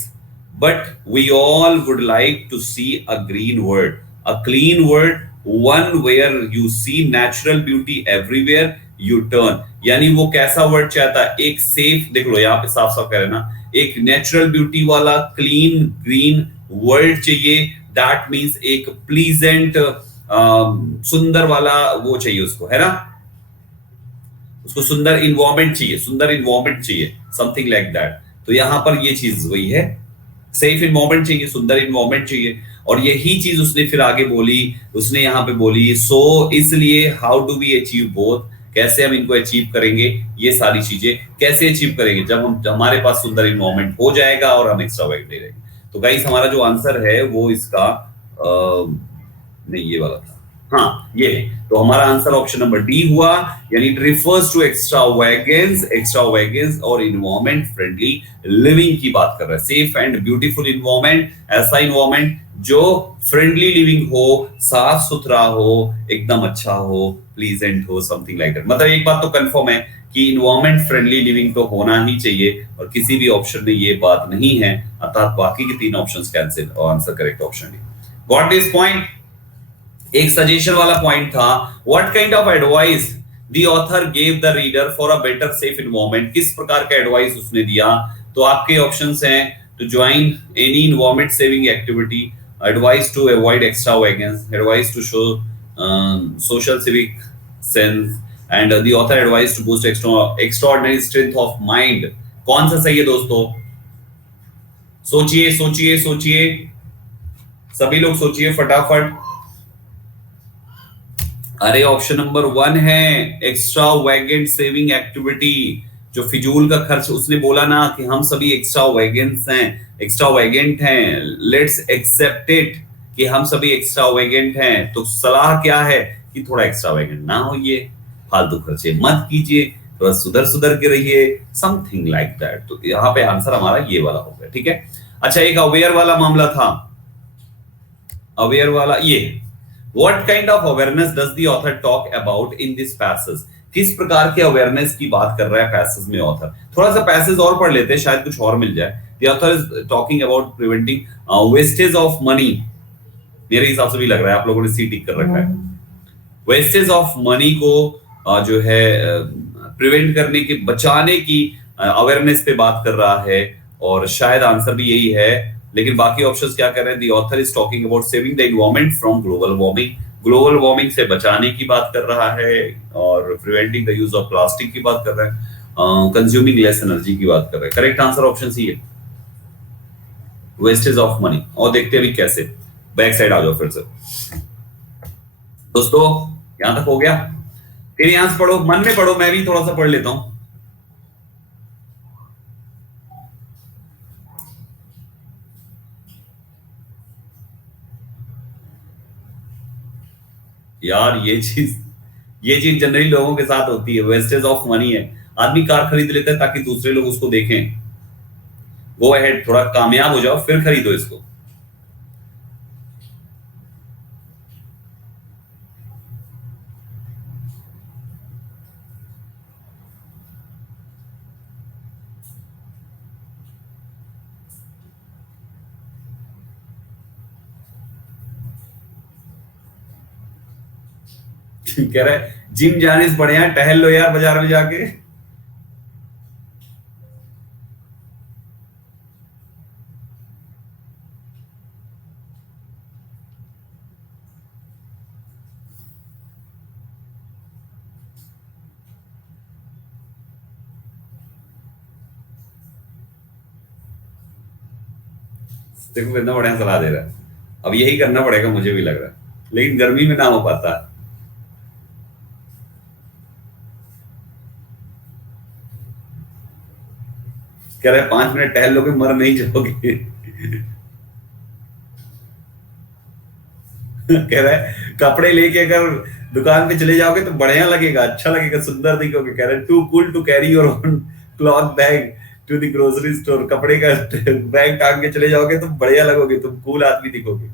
but we all would like to see a green world, a clean world, one where you see natural beauty everywhere you turn. यानी वो कैसा word चाहता है? एक safe, देख लो यहाँ पे साफ साफ कह रहे हैं ना, एक नेचुरल ब्यूटी वाला क्लीन ग्रीन वर्ल्ड चाहिए। दैट मीन्स एक प्लीजेंट सुंदर वाला वो चाहिए उसको, है ना, उसको सुंदर इन्वायरमेंट चाहिए, सुंदर इन्वायरमेंट चाहिए, समथिंग लाइक दैट। तो यहां पर ये चीज वही है, सेफ इन्वायरमेंट चाहिए, सुंदर इन्वायरमेंट चाहिए। और यही चीज उसने फिर आगे बोली, उसने यहाँ पे बोली सो इसलिए how do we achieve both, कैसे हम इनको अचीव करेंगे, ये सारी चीजें कैसे अचीव करेंगे, जब हम हमारे पास सुंदर इन्वायरमेंट हो जाएगा और हम एक्स्ट्रावर्ट नहीं रहेंगे। तो गाइस हमारा जो आंसर है वो इसका नहीं ये वाला था, हाँ ये है। तो हमारा आंसर ऑप्शन नंबर डी हुआ, यानी इट रिफर्स टू एक्स्ट्रा और इन्वायरमेंट फ्रेंडली लिविंग की बात कर रहा है। सेफ एंड ब्यूटीफुल इन्वायरमेंट, ऐसा इन्वायरमेंट जो फ्रेंडली लिविंग हो, साफ सुथरा हो, एकदम अच्छा हो, प्लीजेंट हो, समथिंग लाइक दैट। मतलब एक बात तो कंफर्म है कि इन्वायरमेंट फ्रेंडली लिविंग तो होना ही चाहिए, और किसी भी ऑप्शन में ये बात नहीं है, अर्थात बाकी के तीन ऑप्शंस कैंसिल और answer correct option D. Got this point? एक सजेशन वाला पॉइंट था, what kind of advice the author give the reader for a better safe environment, किस प्रकार का एडवाइस उसने दिया? तो आपके ऑप्शंस हैं to join any environment saving activity, advice to avoid extravagance, advice to show social civic sense, and the author advice to boost extraordinary strength of mind. कौन सा सही है दोस्तों? सोचिए सोचिए सोचिए, सभी लोग सोचिए फटाफट। अरे ऑप्शन नंबर 1 है एक्स्ट्रा वैगन सेविंग एक्टिविटी, जो फिजूल का खर्च, उसने बोला ना कि हम सभी एक्स्ट्रा वैगन्स हैं, एक्स्ट्रा वैगेंट हैं, लेट्स एक्सेप्ट इट कि हम सभी एक्स्ट्रा वैगेंट हैं। तो सलाह क्या है कि थोड़ा एक्स्ट्रा वैगेंट ना होइए, फालतू खर्चे मत कीजिए, थोड़ा सुधर सुधर के रहिए, समथिंग लाइक दैट। तो यहाँ पे आंसर हमारा ये वाला हो गया, ठीक है। अच्छा एक अवेयर वाला मामला था, अवेयर वाला ये, What kind of awareness does the author talk about in this passage? किस प्रकार के अवेयरनेस की बात कर रहा है पैसेज में ऑथर? थोड़ा सा पैसेज और पढ़ लेते हैं, शायद कुछ और मिल जाए। The author is talking about preventing wastage of money। मेरे हिसाब से भी लग रहा है आप लोगों ने सी टिक कर रखा है। वेस्टेज ऑफ मनी को जो है प्रिवेंट करने की, बचाने की अवेयरनेस पे बात कर रहा है, और शायद आंसर भी यही है। लेकिन बाकी ऑप्शंस क्या कर रहे हैं? The author is talking about saving the environment from global warming, global warming से बचाने की बात कर रहा है, और preventing the use of plastic की बात कर रहा है, कंज्यूमिंग लेस एनर्जी की बात कर रहा है। करेक्ट आंसर ऑप्शन सी है, वेस्टेज ऑफ मनी। और देखते हैं अभी कैसे, बैक साइड आ जाओ फिर से दोस्तों, यहां तक हो गया? फिर यहां से पढ़ो, मन में पढ़ो, मैं भी थोड़ा सा पढ़ लेता हूं। यार ये चीज जनरली लोगों के साथ होती है, वेस्टेज ऑफ मनी है। आदमी कार खरीद लेता है ताकि दूसरे लोग उसको देखें, गो अहेड, थोड़ा कामयाब हो जाओ फिर खरीदो इसको। कह रहा है जिम जाने से बढ़िया टहल लो यार बाजार में जाके। देखो कितना बढ़िया सलाह दे रहा है। अब यही करना पड़ेगा, मुझे भी लग रहा है, लेकिन गर्मी में ना हो पाता। कह रहे 5 मिनट टहल लोगे मर नहीं जाओगे। कह रहा है कपड़े लेके अगर दुकान पे चले जाओगे तो बढ़िया लगेगा, अच्छा लगेगा, सुंदर दिखोगे। कह रहे to cool to carry your own cloth bag to the grocery store, कपड़े का बैग टांग के चले जाओगे तो बढ़िया लगोगे, तुम कूल आदमी दिखोगे।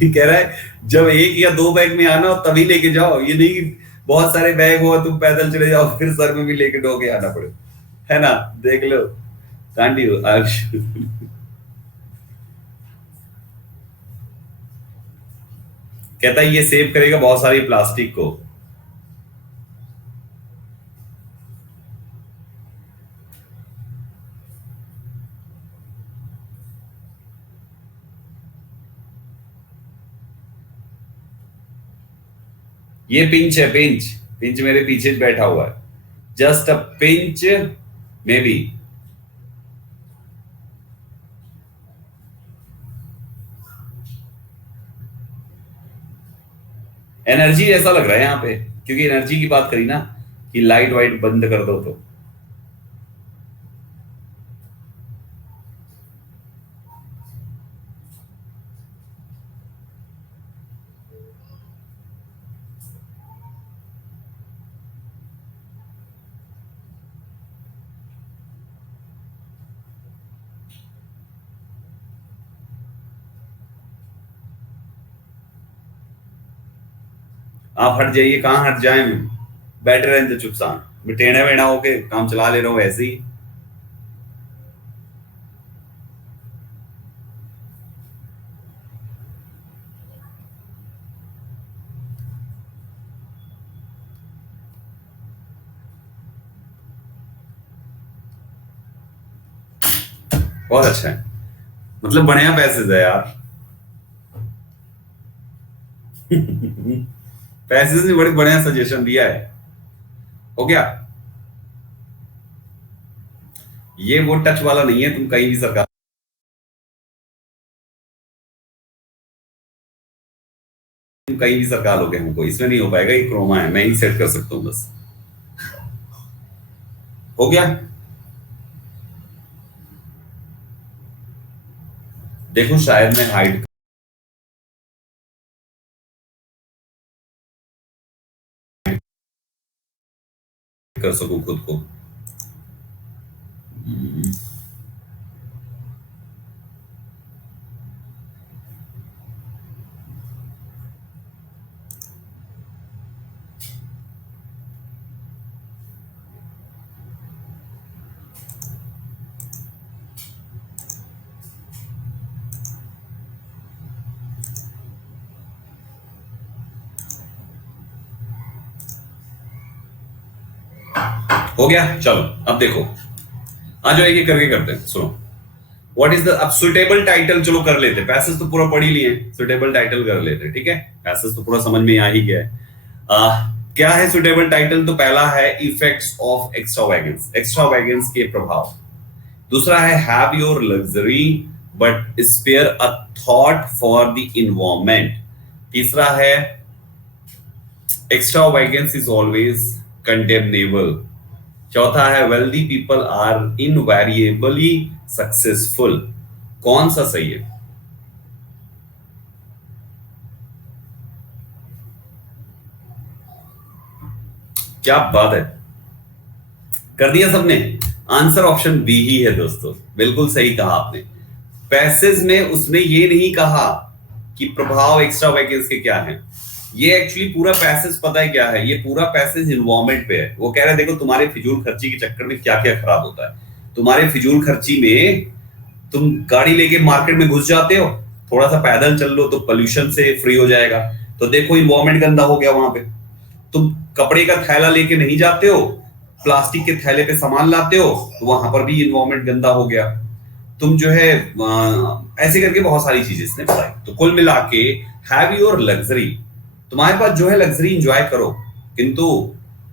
कह रहा है जब एक या दो बैग में आना हो तभी लेके जाओ, ये नहीं कि बहुत सारे बैग हो तुम पैदल चले जाओ फिर सर में भी लेके ढोके आना पड़े, है ना। देख लो, कांट यू अर्श। कहता है ये सेव करेगा बहुत सारी प्लास्टिक को। ये पिंच है, पिंच, पिंच मेरे पीछे बैठा हुआ है। Just a pinch may be. Energy ऐसा लग रहा है यहाँ पे, क्योंकि एनर्जी की बात करी ना कि लाइट वाइट बंद कर दो तो। आप हट जाइए, कहाँ हट जाए, बैठे रहते चुपचाप, मैं टेढ़ा वेढ़ा होके काम चला ले रहा हूँ ऐसे ही। बहुत अच्छा है, मतलब बढ़िया पैसेज है यार। पैसेज ने बड़ी बढ़िया सजेशन दिया है। हो गया, ये वो टच वाला नहीं है, तुम कहीं भी सरकार कहीं भी सरकार लोगे हमको, इसमें नहीं हो पाएगा, ये क्रोमा है, मैं ही सेट कर सकता हूँ बस। हो गया, देखो शायद मैं हाइड कर सकूं खुद को। हो गया, चलो अब देखो, आ जाओ एक एक करके करते हैं। सुनो, व्हाट इज द, अब सुटेबल टाइटल चलो कर लेते, पैसेज तो पूरा पढ़ ही लिए, सुटेबल टाइटल कर लेते, ठीक है। पैसेज तो पूरा समझ में आ ही गया है। क्या है सुटेबल टाइटल, तो पहला है effects of extravagance, extravagance के प्रभाव। दूसरा है have your luxury but spare a thought for the environment. तीसरा है extravagance is always condemnable. चौथा है wealthy people are invariably successful. कौन सा सही है? क्या बात है, कर दिया सबने। आंसर ऑप्शन बी ही है दोस्तों, बिल्कुल सही कहा आपने। पैसेज में उसने ये नहीं कहा कि प्रभाव एक्स्ट्रा वैगन्स के क्या हैं, ये एक्चुअली पूरा पैसेज पता है क्या है, ये पूरा पैसेज इन्वायरमेंट पे है। वो कह रहा है देखो तुम्हारे फिजूल खर्ची के चक्कर में क्या क्या खराब होता है। तुम्हारे फिजूल खर्ची में तुम गाड़ी लेके मार्केट में घुस जाते हो, थोड़ा सा पैदल चल लो तो पोल्यूशन से फ्री हो जाएगा, तो देखो इन्वायरमेंट गंदा हो गया वहां पे। तुम कपड़े का थैला लेके नहीं जाते हो, प्लास्टिक के थैले पे सामान लाते हो, तो वहां पर भी इन्वायरमेंट गंदा हो गया। तुम जो है ऐसे करके बहुत सारी चीजें इसने बताई। तो कुल मिला के हैव योर लग्जरी, तुम्हारे पास जो है लग्जरी एंजॉय करो, किंतु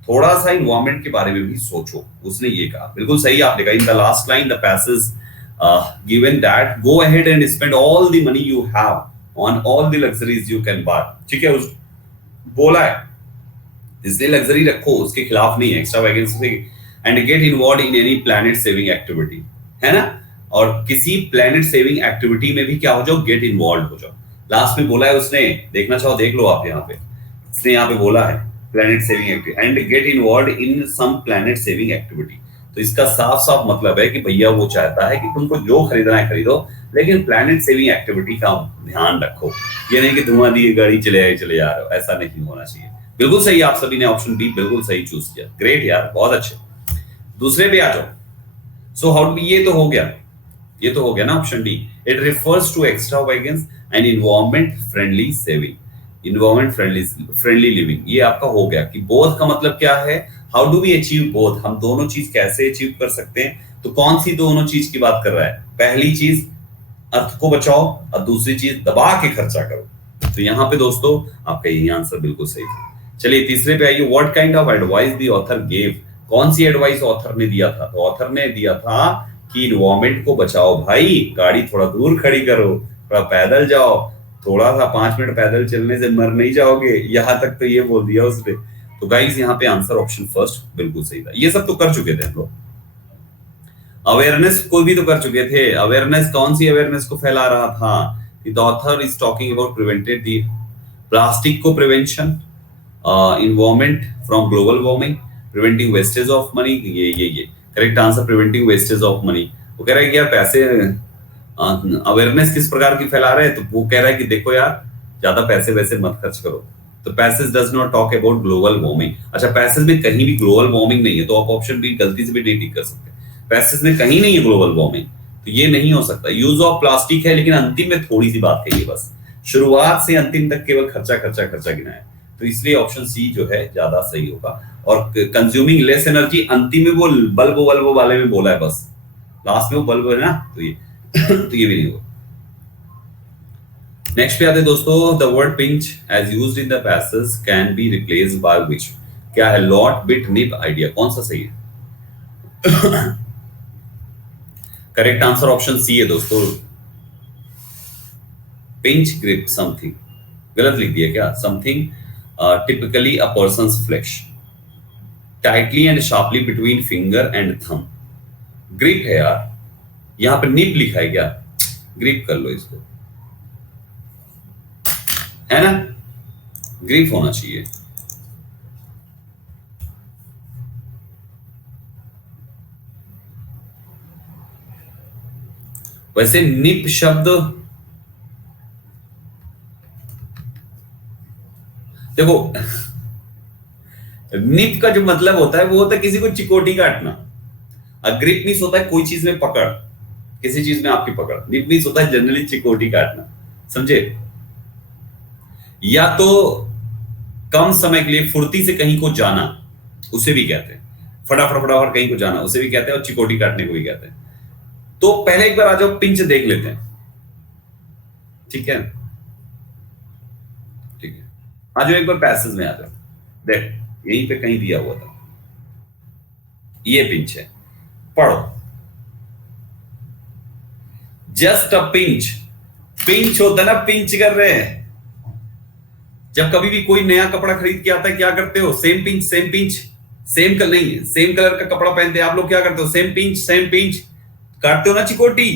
थोड़ा सा इन्वायरमेंट के बारे में भी सोचो, उसने ये कहा। बिल्कुल सही आपने कहा। In the last line the passage given that go ahead and spend all the money you have on all the luxuries you can buy. ठीक है, उस बोला है इसलिए लग्जरी रखो, उसके खिलाफ नहीं है एक्स्ट्रा वैगन्स से। And get involve in any planet saving activity, है ना। और किसी प्लैनेट सेविंग एक्टिविटी में भी क्या हो जाओ, गेट इन्वॉल्व हो जाओ। लास्ट में बोला है उसने, देखना चाहो देख लो आप यहाँ पे, इसने यहाँ पे बोला है planet saving activity and get involve in some planet saving activity. तो इसका साफ साफ मतलब है कि भैया वो चाहता है कि तुमको जो खरीदना है खरीदो, लेकिन प्लैनेट सेविंग एक्टिविटी का ध्यान रखो। ये नहीं कि धुआं दिए गाड़ी चले जा रहे हो, ऐसा नहीं होना चाहिए। बिल्कुल सही, आप सभी ने ऑप्शन बी बिल्कुल सही चूज किया। ग्रेट यार, बहुत अच्छे। दूसरे पे आ जाओ। सो हाउ, ये तो हो गया, ये तो हो गया ना option D. It refers to extravagance and environment friendly saving, environment friendly living. ये आपका हो गया कि बोथ का मतलब क्या है, how do we achieve both, हम दोनों चीज कैसे अचीव कर सकते हैं। तो कौन सी दोनों चीज की बात कर रहा है, पहली चीज अर्थ को बचाओ और दूसरी चीज दबा के खर्चा करो। तो यहाँ पे दोस्तों आपका यही आंसर बिल्कुल सही था। चलिए तीसरे पे आइए। What kind of advice the author gave, कौन सी एडवाइस ऑथर ने दिया था। तो ऑथर ने दिया था कि इन्वायरमेंट को बचाओ भाई, गाड़ी थोड़ा दूर खड़ी करो, थोड़ा पैदल जाओ, थोड़ा सा 5 मिनट पैदल चलने से मर नहीं जाओगे, यहां तक तो ये बोल दिया उसने। तो गाइस यहाँ पे आंसर ऑप्शन फर्स्ट बिल्कुल सही था। ये सब तो कर चुके थे हम लोग, अवेयरनेस को भी तो कर चुके थे। अवेयरनेस, कौन सी अवेयरनेस को फैला रहा था, the author is talking about prevented the plastic को prevention, environment from global warming, preventing wastage of money. ये correct answer, preventing wastage of money. वो कह रहा है कि यार पैसे, अवेयरनेस किस प्रकार की फैला रहे हैं, तो वो कह रहा है कि देखो यार ज्यादा पैसे वैसे मत खर्च करो। तो passage does not talk about global warming. अच्छा, पैसेज में कहीं भी ग्लोबल वार्मिंग नहीं है, तो आप ऑप्शन बी गलती से भी नहीं टिक कर सकते। पैसेज में कहीं नहीं है ग्लोबल वार्मिंग, तो ये नहीं हो सकता। यूज ऑफ प्लास्टिक है, लेकिन अंतिम में थोड़ी सी बात कही है बस, शुरुआत से अंतिम तक केवल खर्चा खर्चा खर्चा गिना है। तो इसलिए ऑप्शन सी जो है ज्यादा सही होगा। और कंज्यूमिंग लेस एनर्जी, अंतिम में वो बल्ब वाले में बोला है बस, लास्ट में वो बल्ब है ना, तो ये तो ये भी नहीं होगा। नेक्स्ट पे आते हैं दोस्तों। The word pinch as used in the passage can be replaced by which, क्या है, लॉट, बिट, निप, आइडिया, कौन सा सही है। करेक्ट आंसर ऑप्शन सी है दोस्तों, पिंच ग्रिप समथिंग। गलत लिख दिया क्या, something typically a person's flesh tightly and sharply between finger and thumb. Grip है यार, यहां पे निप लिखा है क्या, ग्रिप कर लो इसको, है ना, ग्रिप होना चाहिए। वैसे निप शब्द देखो, निप का जो मतलब होता है वो होता है किसी को चिकोटी काटना। ग्रिप मीन्स होता है कोई चीज में पकड़, किसी चीज में आपकी पकड़। निप मीन्स होता है जनरली चिकोटी काटना, समझे। या तो कम समय के लिए फुर्ती से कहीं को जाना, उसे भी कहते हैं, फटाफट फटाफट कहीं को जाना उसे भी कहते हैं, और चिकोटी काटने को भी कहते हैं। तो पहले एक बार आ जाओ, पिंच देख लेते हैं, ठीक है, ठीक है। आ जाओ एक बार पैसेज में आ जाओ, देख यहीं पे कहीं दिया हुआ था, ये पिंच है, पढ़ो। जस्ट अ पिंच, पिंच होता है ना, पिंच कर रहे हैं। जब कभी भी कोई नया कपड़ा खरीद के आता है क्या करते हो, same pinch same pinch, same colour नहीं, सेम कलर का कपड़ा पहनते हैं आप लोग, क्या करते हो, सेम पिंच काटते हो ना, चिकोटी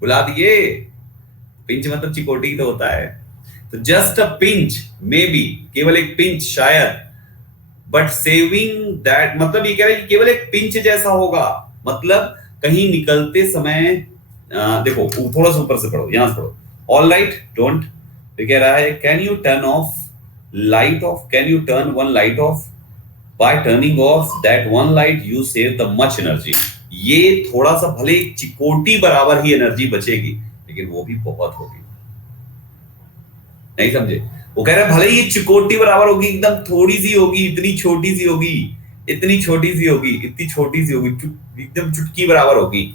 बुला दिए। पिंच मतलब चिकोटी ही तो होता है। तो just a pinch, may be, केवल एक पिंच शायद, बट सेविंग दैट, मतलब ये कह रहा है कि केवल एक पिंच जैसा होगा, मतलब कहीं निकलते समय देखो थोड़ा सा ऊपर से पढ़ो, यहां से पढ़ो। ऑल राइट डोंट, ये कह रहा है can U turn off light of, can U turn one light of, bye turning of that one light you save the much energy. ये थोड़ा सा भले चिकोटी बराबर ही एनर्जी बचेगी, लेकिन वो भी बहुत होगी, नहीं समझे। वो कह रहा है भले ये चिकोटी बराबर होगी, एकदम थोड़ी सी होगी, इतनी छोटी सी होगी, इतनी छोटी सी होगी, इतनी छोटी सी होगी, एकदम चुटकी बराबर होगी,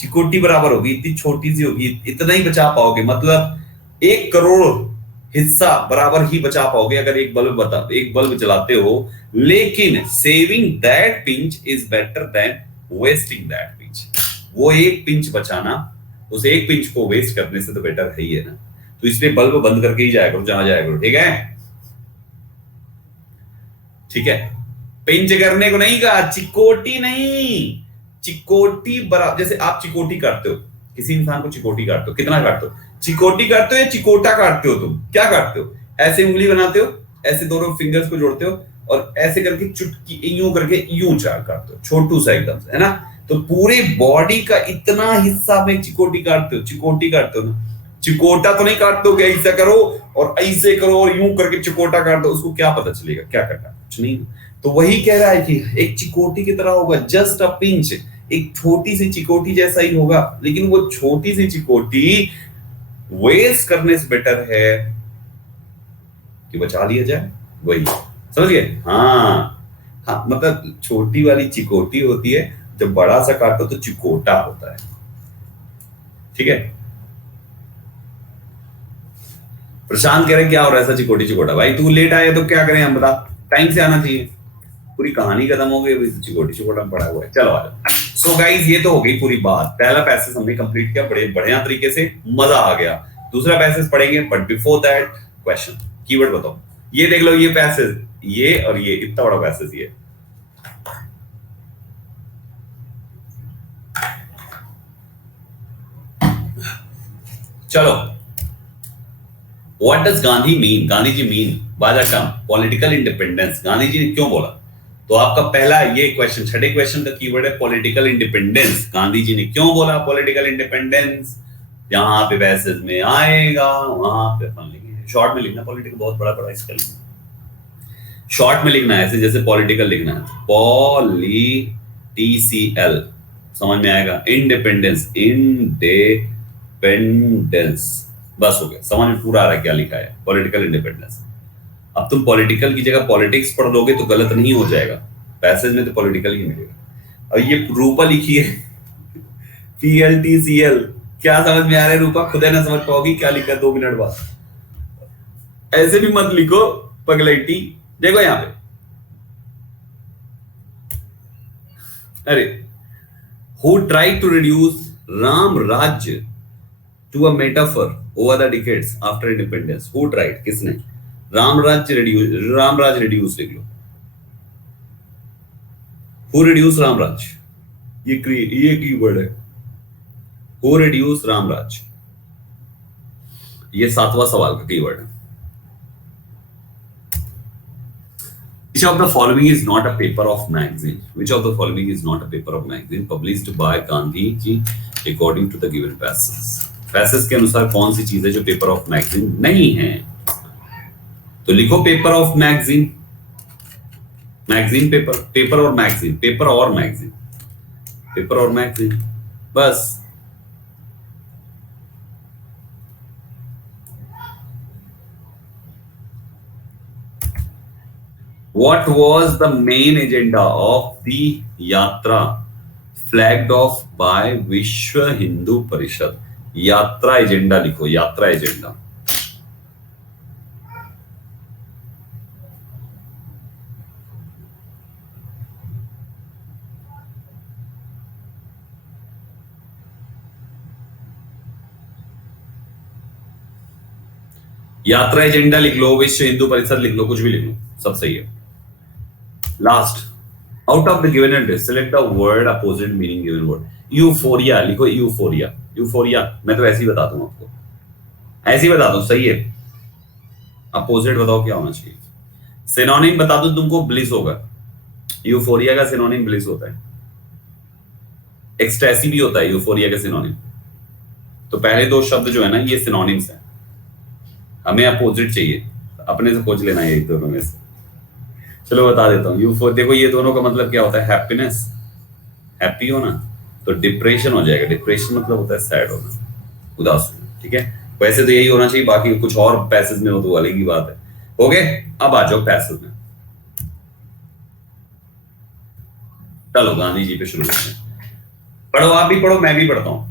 चिकोटी बराबर होगी, इतनी छोटी सी होगी, इतना ही बचा पाओगे, मतलब 1 करोड़ हिस्सा बराबर ही बचा पाओगे अगर एक बल्ब जलाते हो। लेकिन saving that pinch is better than wasting that pinch. वो एक पिंच बचाना, उस एक पिंच को वेस्ट करने से तो बेटर है ही है ना। तो इसलिए बल्ब बंद करके ही जाया करो जहां जाया करो, ठीक है, ठीक है। पिंच करने को नहीं कहा, चिकोटी नहीं, चिकोटी बराबर। जैसे आप चिकोटी काटते हो, किसी इंसान को चिकोटी काटते हो, कितना काटते हो, चिकोटी काटते हो या चिकोटा काटते हो, तुम क्या काटते हो, ऐसे उंगली बनाते हो, ऐसे दोनों फिंगर्स को जोड़ते हो, और ऐसे करके चुटकी यूं करके यूं चार काटते हो, छोटू सा एकदम से, है ना। तो पूरे बॉडी का इतना हिस्सा में चिकोटी काटते हो, चिकोटी काटते हो ना। चिकोटा तो नहीं काटते हो कि ऐसा करो और ऐसे करो और यूं करके चिकोटा काट दो, उसको क्या पता चलेगा क्या करना है? कुछ नहीं। तो वही कह रहा है कि एक चिकोटी की तरह होगा, जस्ट अ पिंच, एक छोटी सी चिकोटी जैसा ही होगा, लेकिन वो छोटी सी चिकोटी वेस्ट करने से बेटर है कि बचा लिया जाए। वही समझ गए? हाँ हाँ, मतलब छोटी वाली चिकोटी होती है, जब बड़ा सा काटो तो चिकोटा होता है। ठीक है। प्रशांत कह रहे क्या हो रहा है ऐसा चिकोटी चिकोटा? भाई तू लेट आया तो क्या करें हम, बता। टाइम से आना चाहिए। पूरी कहानी खत्म हो गई, चिकोटी चिकोटा में पड़ा हुआ है। चलो आ जाओ। सो गाइस, ये तो हो गई पूरी बात। पहला पैसेज हमने कंप्लीट किया बड़े बढ़िया तरीके से, मजा आ गया। दूसरा पैसेज पढ़ेंगे, but before that question, keyword बताओ। ये देख लो, ये पैसेज, ये और ये इतना बड़ा पैसेज ये। चलो, what does Gandhi mean, Gandhi ji mean by the term political independence? Gandhi ji ने क्यों बोला? तो आपका पहला ये क्वेश्चन, छठे क्वेश्चन का कीवर्ड है पॉलिटिकल इंडिपेंडेंस। गांधी जी ने क्यों बोला पॉलिटिकल इंडिपेंडेंस? यहाँ पे पैसेज में आएगा, वहां पे अपन लिखेंगे। शॉर्ट में लिखना, पॉलिटिकल बहुत बड़ा बड़ा इसका लिखना, शॉर्ट में लिखना है, ऐसे जैसे पॉलिटिकल लिखना है, पॉली टी सी एल, समझ में आएगा। इंडिपेंडेंस, इंडिपेंडेंस, बस हो गया, समझ में पूरा आ रहा है क्या लिखा है, पॉलिटिकल इंडिपेंडेंस। अब तुम पॉलिटिकल की जगह पॉलिटिक्स पढ़ लोगे तो गलत नहीं हो जाएगा, पैसेज में तो पॉलिटिकल ही मिलेगा। और ये रूपा लिखी है PLTCL, क्या समझ में आ रहा है रूपा? खुद है ना समझ पाओगी क्या लिखा है 2 मिनट बाद। ऐसे भी मत लिखो पगलैटी। देखो यहाँ पे, अरे, who tried to reduce Ram Rajya to a metaphor over the decades after independence? Who tried? किसने? राम राज रिड्यूस लिख लो। Who reduce राम राज? ये कीवर्ड है, Who reduce राम राज, ये 7वां सवाल का कीवर्ड है। Which of the following is not a paper of magazine? Which of the following is not a paper of magazine published by Gandhi ji according to the given passages? Passage के अनुसार कौन सी चीज है जो paper of magazine नहीं है? तो लिखो paper of magazine, magazine paper, paper और मैगजीन, पेपर और मैगजीन, पेपर और मैगजीन, बस। What was the main agenda of the yatra flagged off by विश्व हिंदू परिषद? यात्रा एजेंडा लिखो, यात्रा एजेंडा। यात्रा एजेंडा लिख लो, विश्व हिंदू परिषद लिख लो, कुछ भी लिख लो, सब सही है। Last, out of the given address select the word opposite meaning given word. Euphoria लिखो, यूफोरिया, यूफोरिया मैं तो ऐसे ही बता दूं आपको, ऐसे ही बता दूं, सही है। अपोजिट बताओ क्या होना चाहिए। सिनोनिम बता दूं तुमको, ब्लिस होगा। यूफोरिया का सिनोनिम ब्लिस होता है। एक्सटेसी भी होता है यूफोरिया का सिनोनिम। तो पहले 2 शब्द जो है ना, ये सिनोनिम्स हैं। हमें अपोजिट चाहिए, अपने से खोज लेना है एक दोनों में से। चलो बता देता हूँ। यूफोर, देखो ये दोनों का मतलब क्या होता है? हैप्पीनेस, हैप्पी होना। तो डिप्रेशन हो जाएगा, डिप्रेशन मतलब होता है सैड होना, उदास होना। ठीक है, वैसे तो यही होना चाहिए, बाकी कुछ और पैसेज में हो तो अलग ही बात है। हो गए, अब आ जाओ पैसेज में। चलो गांधी जी पे शुरू करते हैं। पढ़ो, आप भी पढ़ो, मैं भी पढ़ता हूं।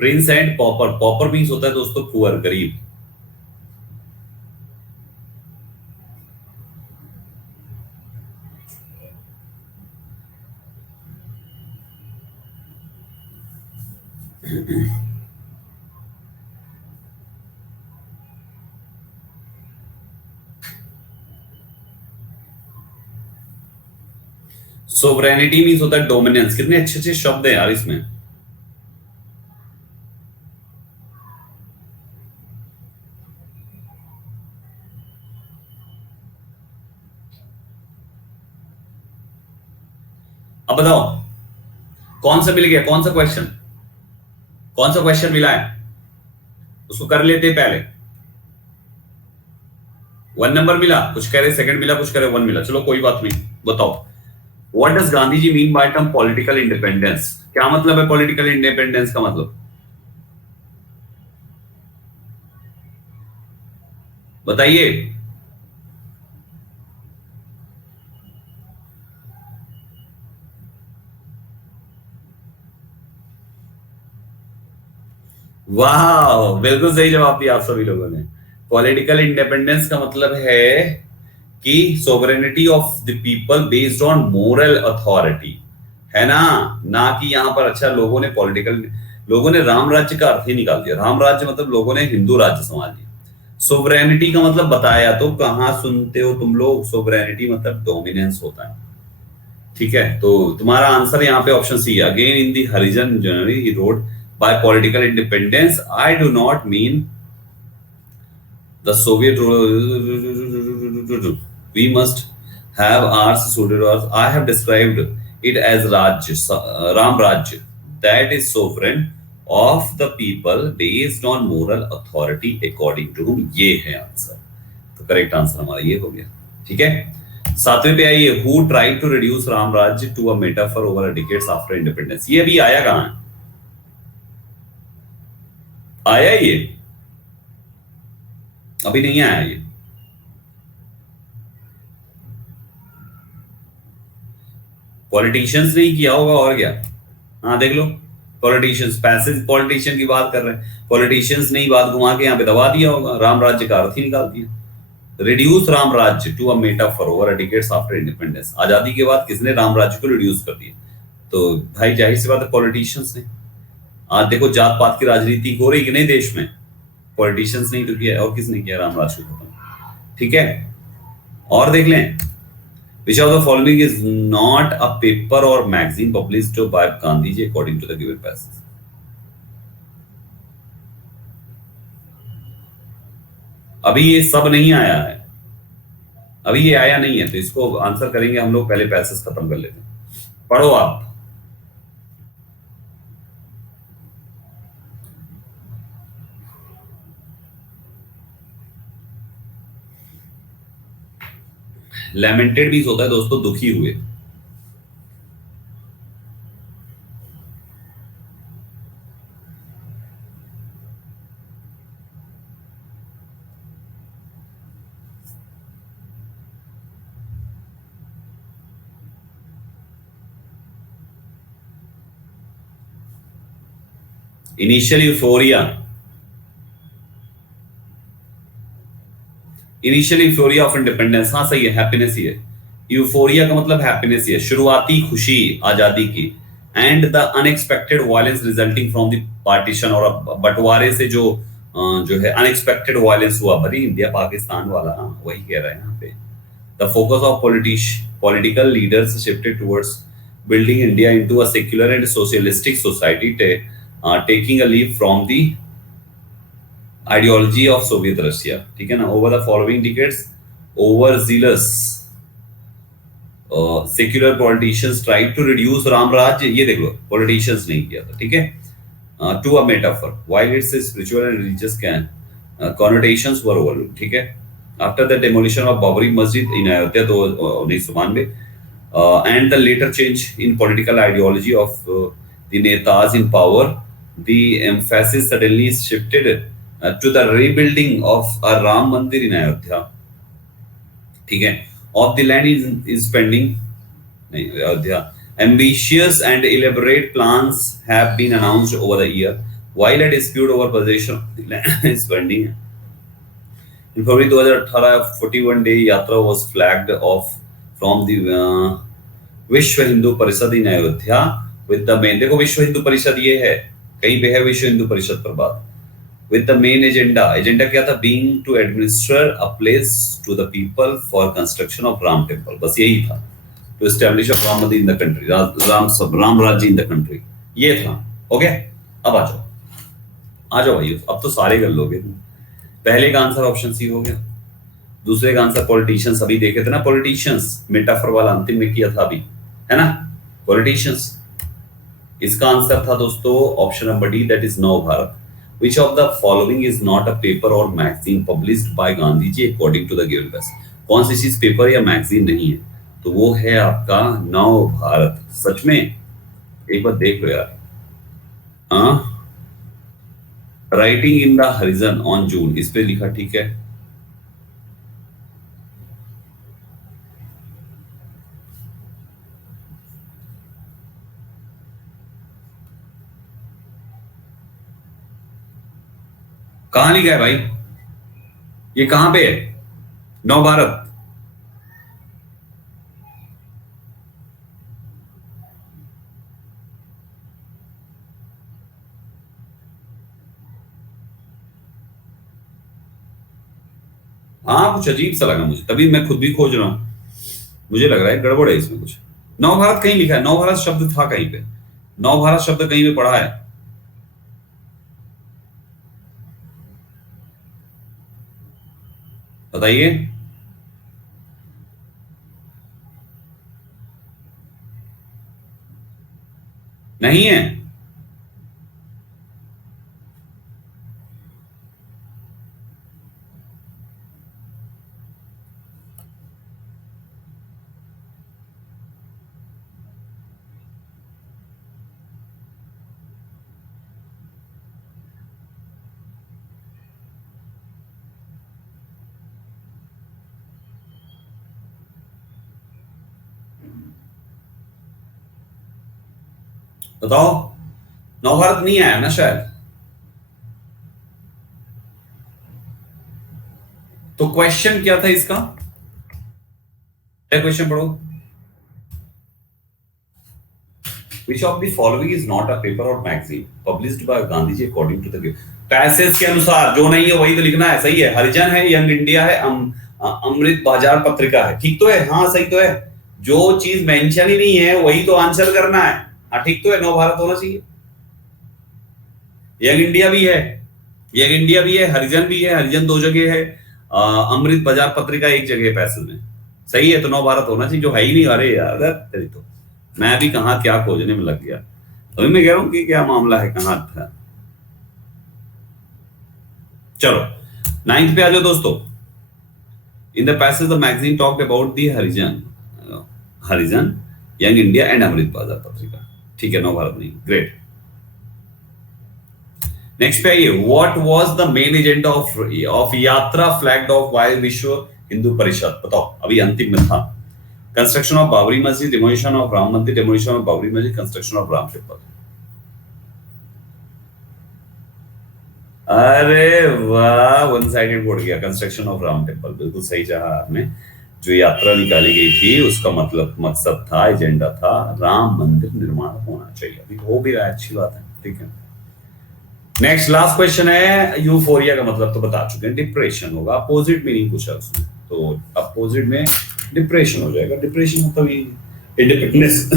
Prince and pauper, pauper means होता है दोस्तों पुअर, गरीब। सोवरेनिटी मीन्स होता है डोमिनेंस। कितने अच्छे अच्छे शब्द हैं यार इसमें। अब बताओ कौन सा मिल गया, कौन सा क्वेश्चन, कौन सा क्वेश्चन मिला है, उसको कर लेते हैं पहले। 1 नंबर मिला, कुछ कह रहे सेकंड मिला, कुछ कह रहे 1 मिला, चलो कोई बात नहीं। बताओ what does Gandhi ji mean by term political independence, क्या मतलब है पॉलिटिकल इंडिपेंडेंस का मतलब, बताइए। वाह, बिल्कुल सही जवाब दिया आप सभी लोगों ने। पॉलिटिकल इंडिपेंडेंस का मतलब है कि sovereignty of the people based on moral authority, है ना। ना कि यहां पर अच्छा लोगों ने पॉलिटिकल, लोगों ने राम राज्य का अर्थ ही निकाल दिया। राम राज्य मतलब लोगों ने हिंदू राज्य समझ लिया। सोवरेनिटी का मतलब बताया तो कहां सुनते हो तुम लोग, सोवरेनिटी मतलब डोमिनेंस होता है। ठीक है, तो तुम्हारा आंसर यहाँ पे ऑप्शन सी है। Again in the Harijan generally he road by political independence I do not mean the Soviet rule. We must have ours suited ours. I have described it as Ram Raj, that is sovereign of the people based on moral authority according to whom। ये है answer, तो correct answer हमारा ये हो गया। ठीक है, सातवें पे आइए। Who tried to reduce Ram Raj to a metaphor over a decades after independence। ये अभी आया कहाँ है, आया ये अभी नहीं आया ये। पॉलिटिशियंस ने ही किया होगा और क्या। हाँ देख लो, पॉलिटिशियंस, पैसेज पॉलिटिशियन की बात कर रहे हैं, पॉलिटिशियंस ने ही बात घुमा के यहाँ पे दबा दिया होगा, राम राज्य का अर्थ ही निकाल दिया। Reduce Ram Rajya to a metaphor over a decades after independence. आजादी के बाद किसने राम राज्य को रिड्यूस कर दिया, तो भाई जाहिर सी बात है पॉलिटिशियंस ने। आज देखो जात पात की राजनीति हो रही कि नहीं देश में, पॉलिटिशियंस ने ही तो किया, और किसने किया राम राज्य को खत्म। ठीक है, और देख लें। Which of the following is not a paper or magazine published by Gandhiji according to the given passage? अभी ये सब नहीं आया है, अभी ये आया नहीं है, तो इसको आंसर करेंगे हम लोग, पहले पैसेज खत्म कर लेते हैं। पढ़ो आप। लैमेंटेड भी होता है दोस्तों दुखी हुए। Initial euphoria, initial euphoria of independence, हाँ सही है, हैप्पीनेस ही है। यूफोरिया का मतलब हैप्पीनेस ही है, शुरुआती खुशी आजादी की। And the unexpected violence resulting from the partition, और बंटवारे से जो है अनएक्सपेक्टेड वायलेंस हुआ, भरी इंडिया पाकिस्तान वाला, वही कह रहे हैं यहाँ पे। The focus of political leaders shifted towards building India into a secular and socialistic society, taking a leap from the ideology of Soviet Russia। ठीक है ना। Over the following decades, overzealous secular politicians tried to reduce Ram Raj, ये देख लो politicians नहीं किया था, ठीक है, to a metaphor while its spiritual and religious connotations were overlooked। ठीक है, after the demolition of Babri Masjid in Ayodhya तो 1992, and the later change in political ideology of the netas in power, the emphasis suddenly shifted to the rebuilding of a Ram Mandir in Ayodhya। ठीक है, of the land is pending Ayodhya। Ambitious and elaborate plans have been announced over the year, while a dispute over possession of the land is pending. In February 2018, a 41-day yatra was flagged off from the विश्व हिंदू परिषद इन Ayodhya with the main, देखो विश्व हिंदू परिषद ये है, कहीं पे है विश्व हिंदू परिषद पर बात, विद द मेन एजेंडा क्या था, being to administer a place to the people for construction of Ram temple, बस यही था, टू एस्टैब्लिश अ राम मंदिर इन द कंट्री, राम राज्य इन द कंट्री, ये था। ओके, अब आ जाओ भाई, अब तो सारे कर लोगे। पहले का आंसर ऑप्शन सी हो गया, दूसरे का आंसर पॉलिटिशियंस, अभी देखे थे ना पॉलिटिशियंस, मेटाफर वाला अंतिम में किया था अभी, है ना, पॉलिटिशियंस। इसका आंसर था दोस्तों option number D, that is नव Bharat. Which of the following is not a paper or magazine published by Gandhi ji according to the given passage? कौन सी चीज पेपर या मैगजीन नहीं है, तो वो है आपका नव भारत। सच में एक बार देख लो यार, writing in the Harijan on June, इस पे लिखा, ठीक है। कहां लिखा है भाई, ये कहां पे है, नव भारत? हाँ, कुछ अजीब सा लगा मुझे, तभी मैं खुद भी खोज रहा हूं, मुझे लग रहा है गड़बड़ है इसमें कुछ। नव भारत कहीं लिखा है, नव भारत शब्द था कहीं पे, नव भारत शब्द कहीं पे पढ़ा है? बताइए। नहीं है? बताओ, नव भारत नहीं आया ना शायद, तो क्वेश्चन क्या था इसका, क्या क्वेश्चन पढ़ो। Which of the following is not a paper or magazine published by Gandhi ji according to the passage के अनुसार, जो नहीं है वही तो लिखना है। सही है, हरिजन है, यंग इंडिया है, अमृत बाजार पत्रिका है, ठीक तो है? हाँ सही तो है, जो चीज मेंशन ही नहीं है वही तो आंसर करना है। हाँ ठीक तो है, नव भारत होना चाहिए। यंग इंडिया भी है, यंग इंडिया भी है, हरिजन भी है, हरिजन दो जगह है, अमृत बाजार पत्रिका एक जगह है पैसेज में। सही है, तो नव भारत होना चाहिए, जो है ही नहीं। अरे यार तेरी तो, मैं भी कहा क्या खोजने में लग गया, अभी मैं कह रहा हूं कि क्या मामला है, कहां था। चलो 9th पे आ जाओ दोस्तों। In the passage the magazine talked about the Harijan, Young India and Amrit Bazar Patrika. ठीक है, नव भारत नहीं, ग्रेट। नेक्स्ट पे आइए, what was the main agenda of यात्रा फ्लैग्ड ऑफ बाय विश्व हिंदू परिषद? बताओ, अभी अंतिम में था। कंस्ट्रक्शन ऑफ बाबरी मस्जिद, डिमोलिशन ऑफ राम मंदिर, डिमोलिशन ऑफ बाबरी मस्जिद, कंस्ट्रक्शन ऑफ राम टेम्पल। अरे वाह, वन साइडेड बोल गया, कंस्ट्रक्शन ऑफ राम टेम्पल, बिल्कुल सही चाहा आपने। जो यात्रा निकाली गई थी उसका मतलब मकसद था, एजेंडा था, राम मंदिर निर्माण होना चाहिए। अभी हो भी रहा है, अच्छी बात है, ठीक है। नेक्स्ट लास्ट क्वेश्चन है, यूफोरिया का मतलब तो बता चुके हैं, डिप्रेशन होगा, अपोजिट मीनिंग पूछा उसने, तो अपोजिट में डिप्रेशन हो जाएगा। डिप्रेशन मतलब इंडिपेंडेंस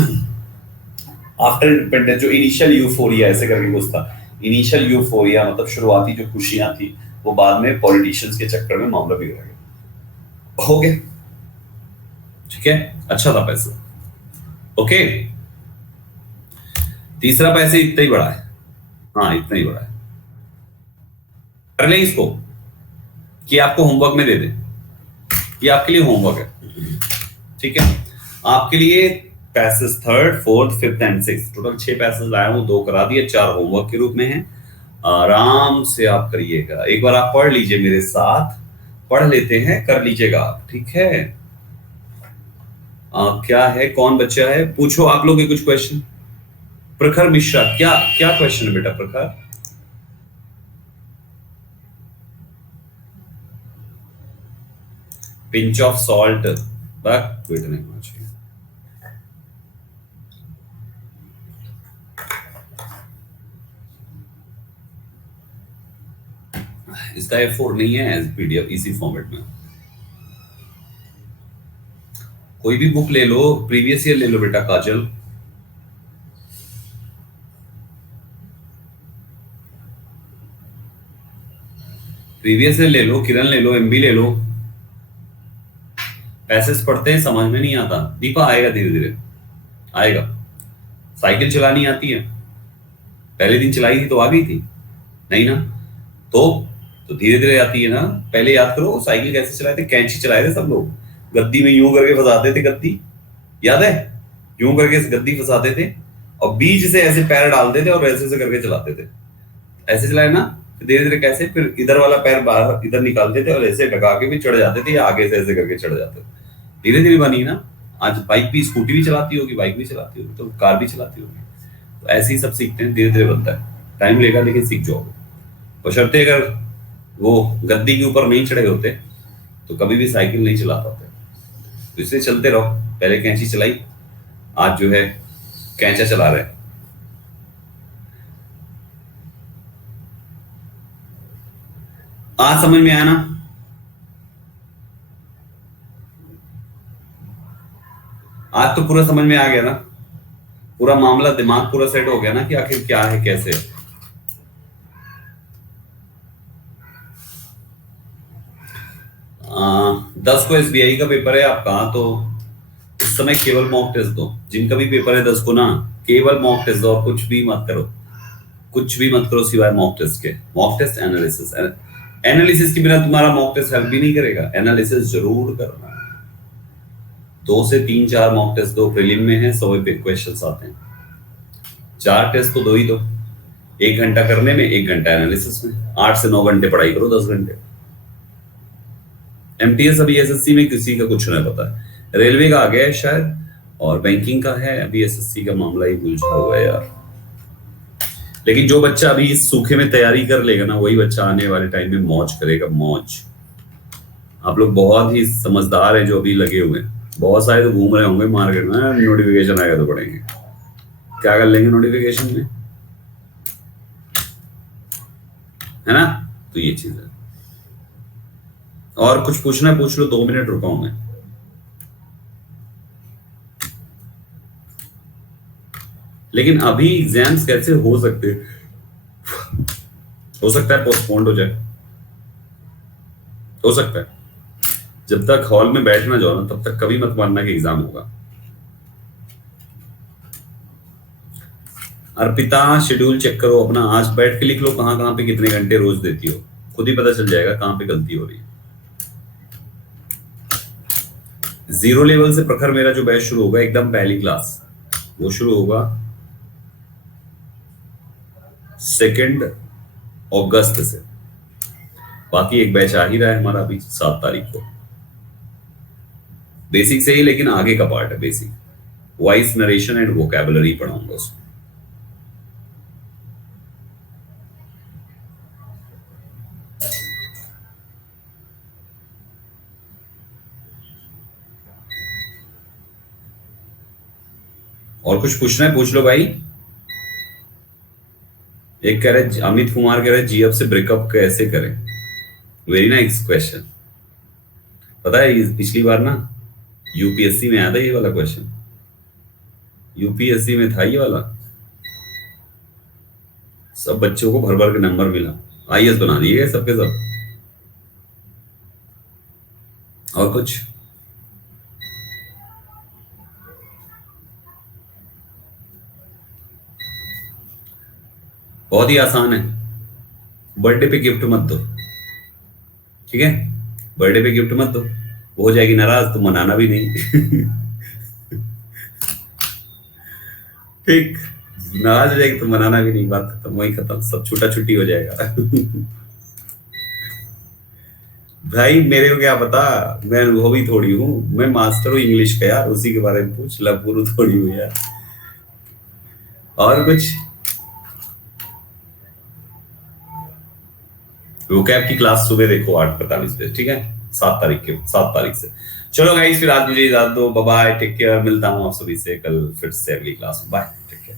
आफ्टर इंडिपेंडेंस, जो इनिशियल यूफोरिया ऐसे करके कुछ था। इनिशियल यूफोरिया मतलब शुरुआती जो खुशियां थी, वो बाद में पॉलिटिशियंस के चक्कर में मामला बिगड़ गया। हो गया, ठीक है, अच्छा था पैसा। ओके, तीसरा पैसे इतना ही बड़ा है, हाँ इतना ही बड़ा है। कर लें इसको कि आपको होमवर्क में दे दें, ये आपके लिए होमवर्क है, ठीक है। आपके लिए passage 3rd, 4th, 5th and 6th, total 6 passage लाया हूं, 2 करा दिए, 4 होमवर्क के रूप में हैं। आराम से आप करिएगा, एक बार आप पढ़ लीजिए मेरे साथ, पढ़ लेते हैं, कर लीजिएगा आप, ठीक है। क्या है, कौन बच्चा है, पूछो आप लोग के कुछ क्वेश्चन। प्रखर मिश्रा, क्या क्या क्वेश्चन है बेटा Prakhar? Pinch of salt, but weight नहीं होना चाहिए। इसका F4 नहीं है एज पीडीएफ इसी फॉर्मेट में। कोई भी बुक ले लो, प्रीवियस ईयर ले लो बेटा काजल। प्रीवियस ईयर ले लो, किरण ले लो, एमबी ले लो। पैसेज पढ़ते हैं समझ में नहीं आता। दीपा आएगा धीरे धीरे आएगा। साइकिल चलानी आती है? पहले दिन चलाई थी तो आ गई थी नहीं ना? तो धीरे धीरे आती है ना। पहले याद करो साइकिल कैसे चलाए थे, कैंची चलाए थे सब लोग, गद्दी में यूं करके फंसाते थे गद्दी, याद है? यूं करके गद्दी फंसाते थे और बीच से ऐसे पैर डालते थे और वैसे से करके चलाते थे। ऐसे चलाए ना, धीरे धीरे कैसे, फिर इधर वाला पैर बाहर इधर निकालते थे और ऐसे ढका के भी चढ़ जाते थे या आगे से ऐसे करके चढ़ जाते थे। धीरे धीरे बनी ना। आज बाइक भी, स्कूटी भी चलाती होगी, बाइक भी चलाती होगी, तो कार भी चलाती होगी। तो ऐसे ही सब सीखते हैं, धीरे धीरे बनता है, टाइम लेगा लेकिन सीख जाओगे। बशर्ते अगर वो गद्दी के ऊपर नहीं चढ़े होते तो कभी भी साइकिल नहीं चला पाते। तो इसलिए चलते रहो। पहले कैंची चलाई, आज जो है कैंचा चला रहे। आज समझ में आया ना? आज तो पूरा समझ में आ गया ना, पूरा मामला, दिमाग पूरा सेट हो गया ना कि आखिर क्या है कैसे है। आ, 10 को एसबीआई का पेपर है आपका, तो इस समय केवल मॉक टेस्ट दो। जिनका भी पेपर है 10 को ना, केवल मॉक टेस्ट दो और कुछ भी मत करो, कुछ भी मत करो सिवाय मॉक टेस्ट के। मॉक टेस्ट एनालिसिस, एनालिसिस के बिना तुम्हारा मॉक टेस्ट हेल्प भी नहीं करेगा। एनालिसिस जरूर करना। 2 से 3-4 मॉक टेस्ट दो, प्रीलिम में है 100 पे क्वेश्चंस आते हैं। 4 टेस्ट तो दो ही दो, 1 घंटा करने में, 1 घंटा एनालिसिस में। 8 से 9 घंटे पढ़ाई करो, 10 घंटे। एमटीएस अभी एसएससी में किसी का कुछ नहीं पता है, रेलवे का आ गया है शायद, और बैंकिंग का है अभी। एसएससी का मामला ही उलझा हुआ है यार। लेकिन जो बच्चा अभी इस सूखे में तैयारी कर लेगा ना, वही बच्चा आने वाले टाइम में मौज करेगा, मौज। आप लोग बहुत ही समझदार हैं जो अभी लगे हुए हैं। बहुत सारे तो घूम रहे होंगे मार्केट में, नोटिफिकेशन आएगा तो पढ़ेंगे। क्या कर लेंगे नोटिफिकेशन में, है ना? तो ये चीज है। और कुछ पूछना है पूछ लो, 2 मिनट रुका हूं मैं। लेकिन अभी एग्जाम्स कैसे हो सकते, हो सकता है पोस्टपोन्ड हो जाए, हो सकता है। जब तक हॉल में बैठ ना जाओ ना, तब तक कभी मत मानना कि एग्जाम होगा। अर्पिता शेड्यूल चेक करो अपना, आज बैठ के लिख लो कहां कहां पे कितने घंटे रोज देती हो, खुद ही पता चल जाएगा कहां पे गलती हो रही है। 0 लेवल से प्रखर मेरा जो बैच शुरू होगा, एकदम पहली क्लास, वो शुरू होगा 2 अगस्त से। बाकी एक बैच आ ही रहा है हमारा अभी 7 तारीख को, बेसिक से ही, लेकिन आगे का पार्ट है basic. Voice narration and vocabulary पढ़ाऊंगा उसमें। और कुछ पूछना है पूछ लो भाई। एक कह रहे, अमित कुमार कह रहे जीएफ से ब्रेकअप कैसे करें। Very nice question. पता है पिछली बार ना यूपीएससी में आया था ये वाला क्वेश्चन, यूपीएससी में था ये वाला। सब बच्चों को भर भर के नंबर मिला, आईएएस बना दिए गए सबके सब। और कुछ बहुत ही आसान है। बर्थडे पे गिफ्ट मत दो, ठीक है? बर्थडे पे गिफ्ट मत दो, वो हो जाएगी नाराज, तो मनाना भी नहीं। ठीक, नाराज हो जाएगी तो मनाना भी नहीं, बात खत्म, वही खत्म, सब छूटा छुट्टी हो जाएगा। भाई मेरे को क्या पता, मैं अनुभवी थोड़ी हूँ, मैं मास्टर हूँ इंग्लिश का यार, उसी के बारे में पूछ, लबुरु थोड़ी हूँ यार। और कुछ वोकैब की क्लास सुबह देखो 8:45 पे, ठीक है? 7 तारीख से। चलो गाइस, फिर आज मुझे इजाजत दो, बाय बाय, टेक केयर, मिलता हूँ आप सभी से कल फिर से अगली क्लास में, बाय, टेक केयर।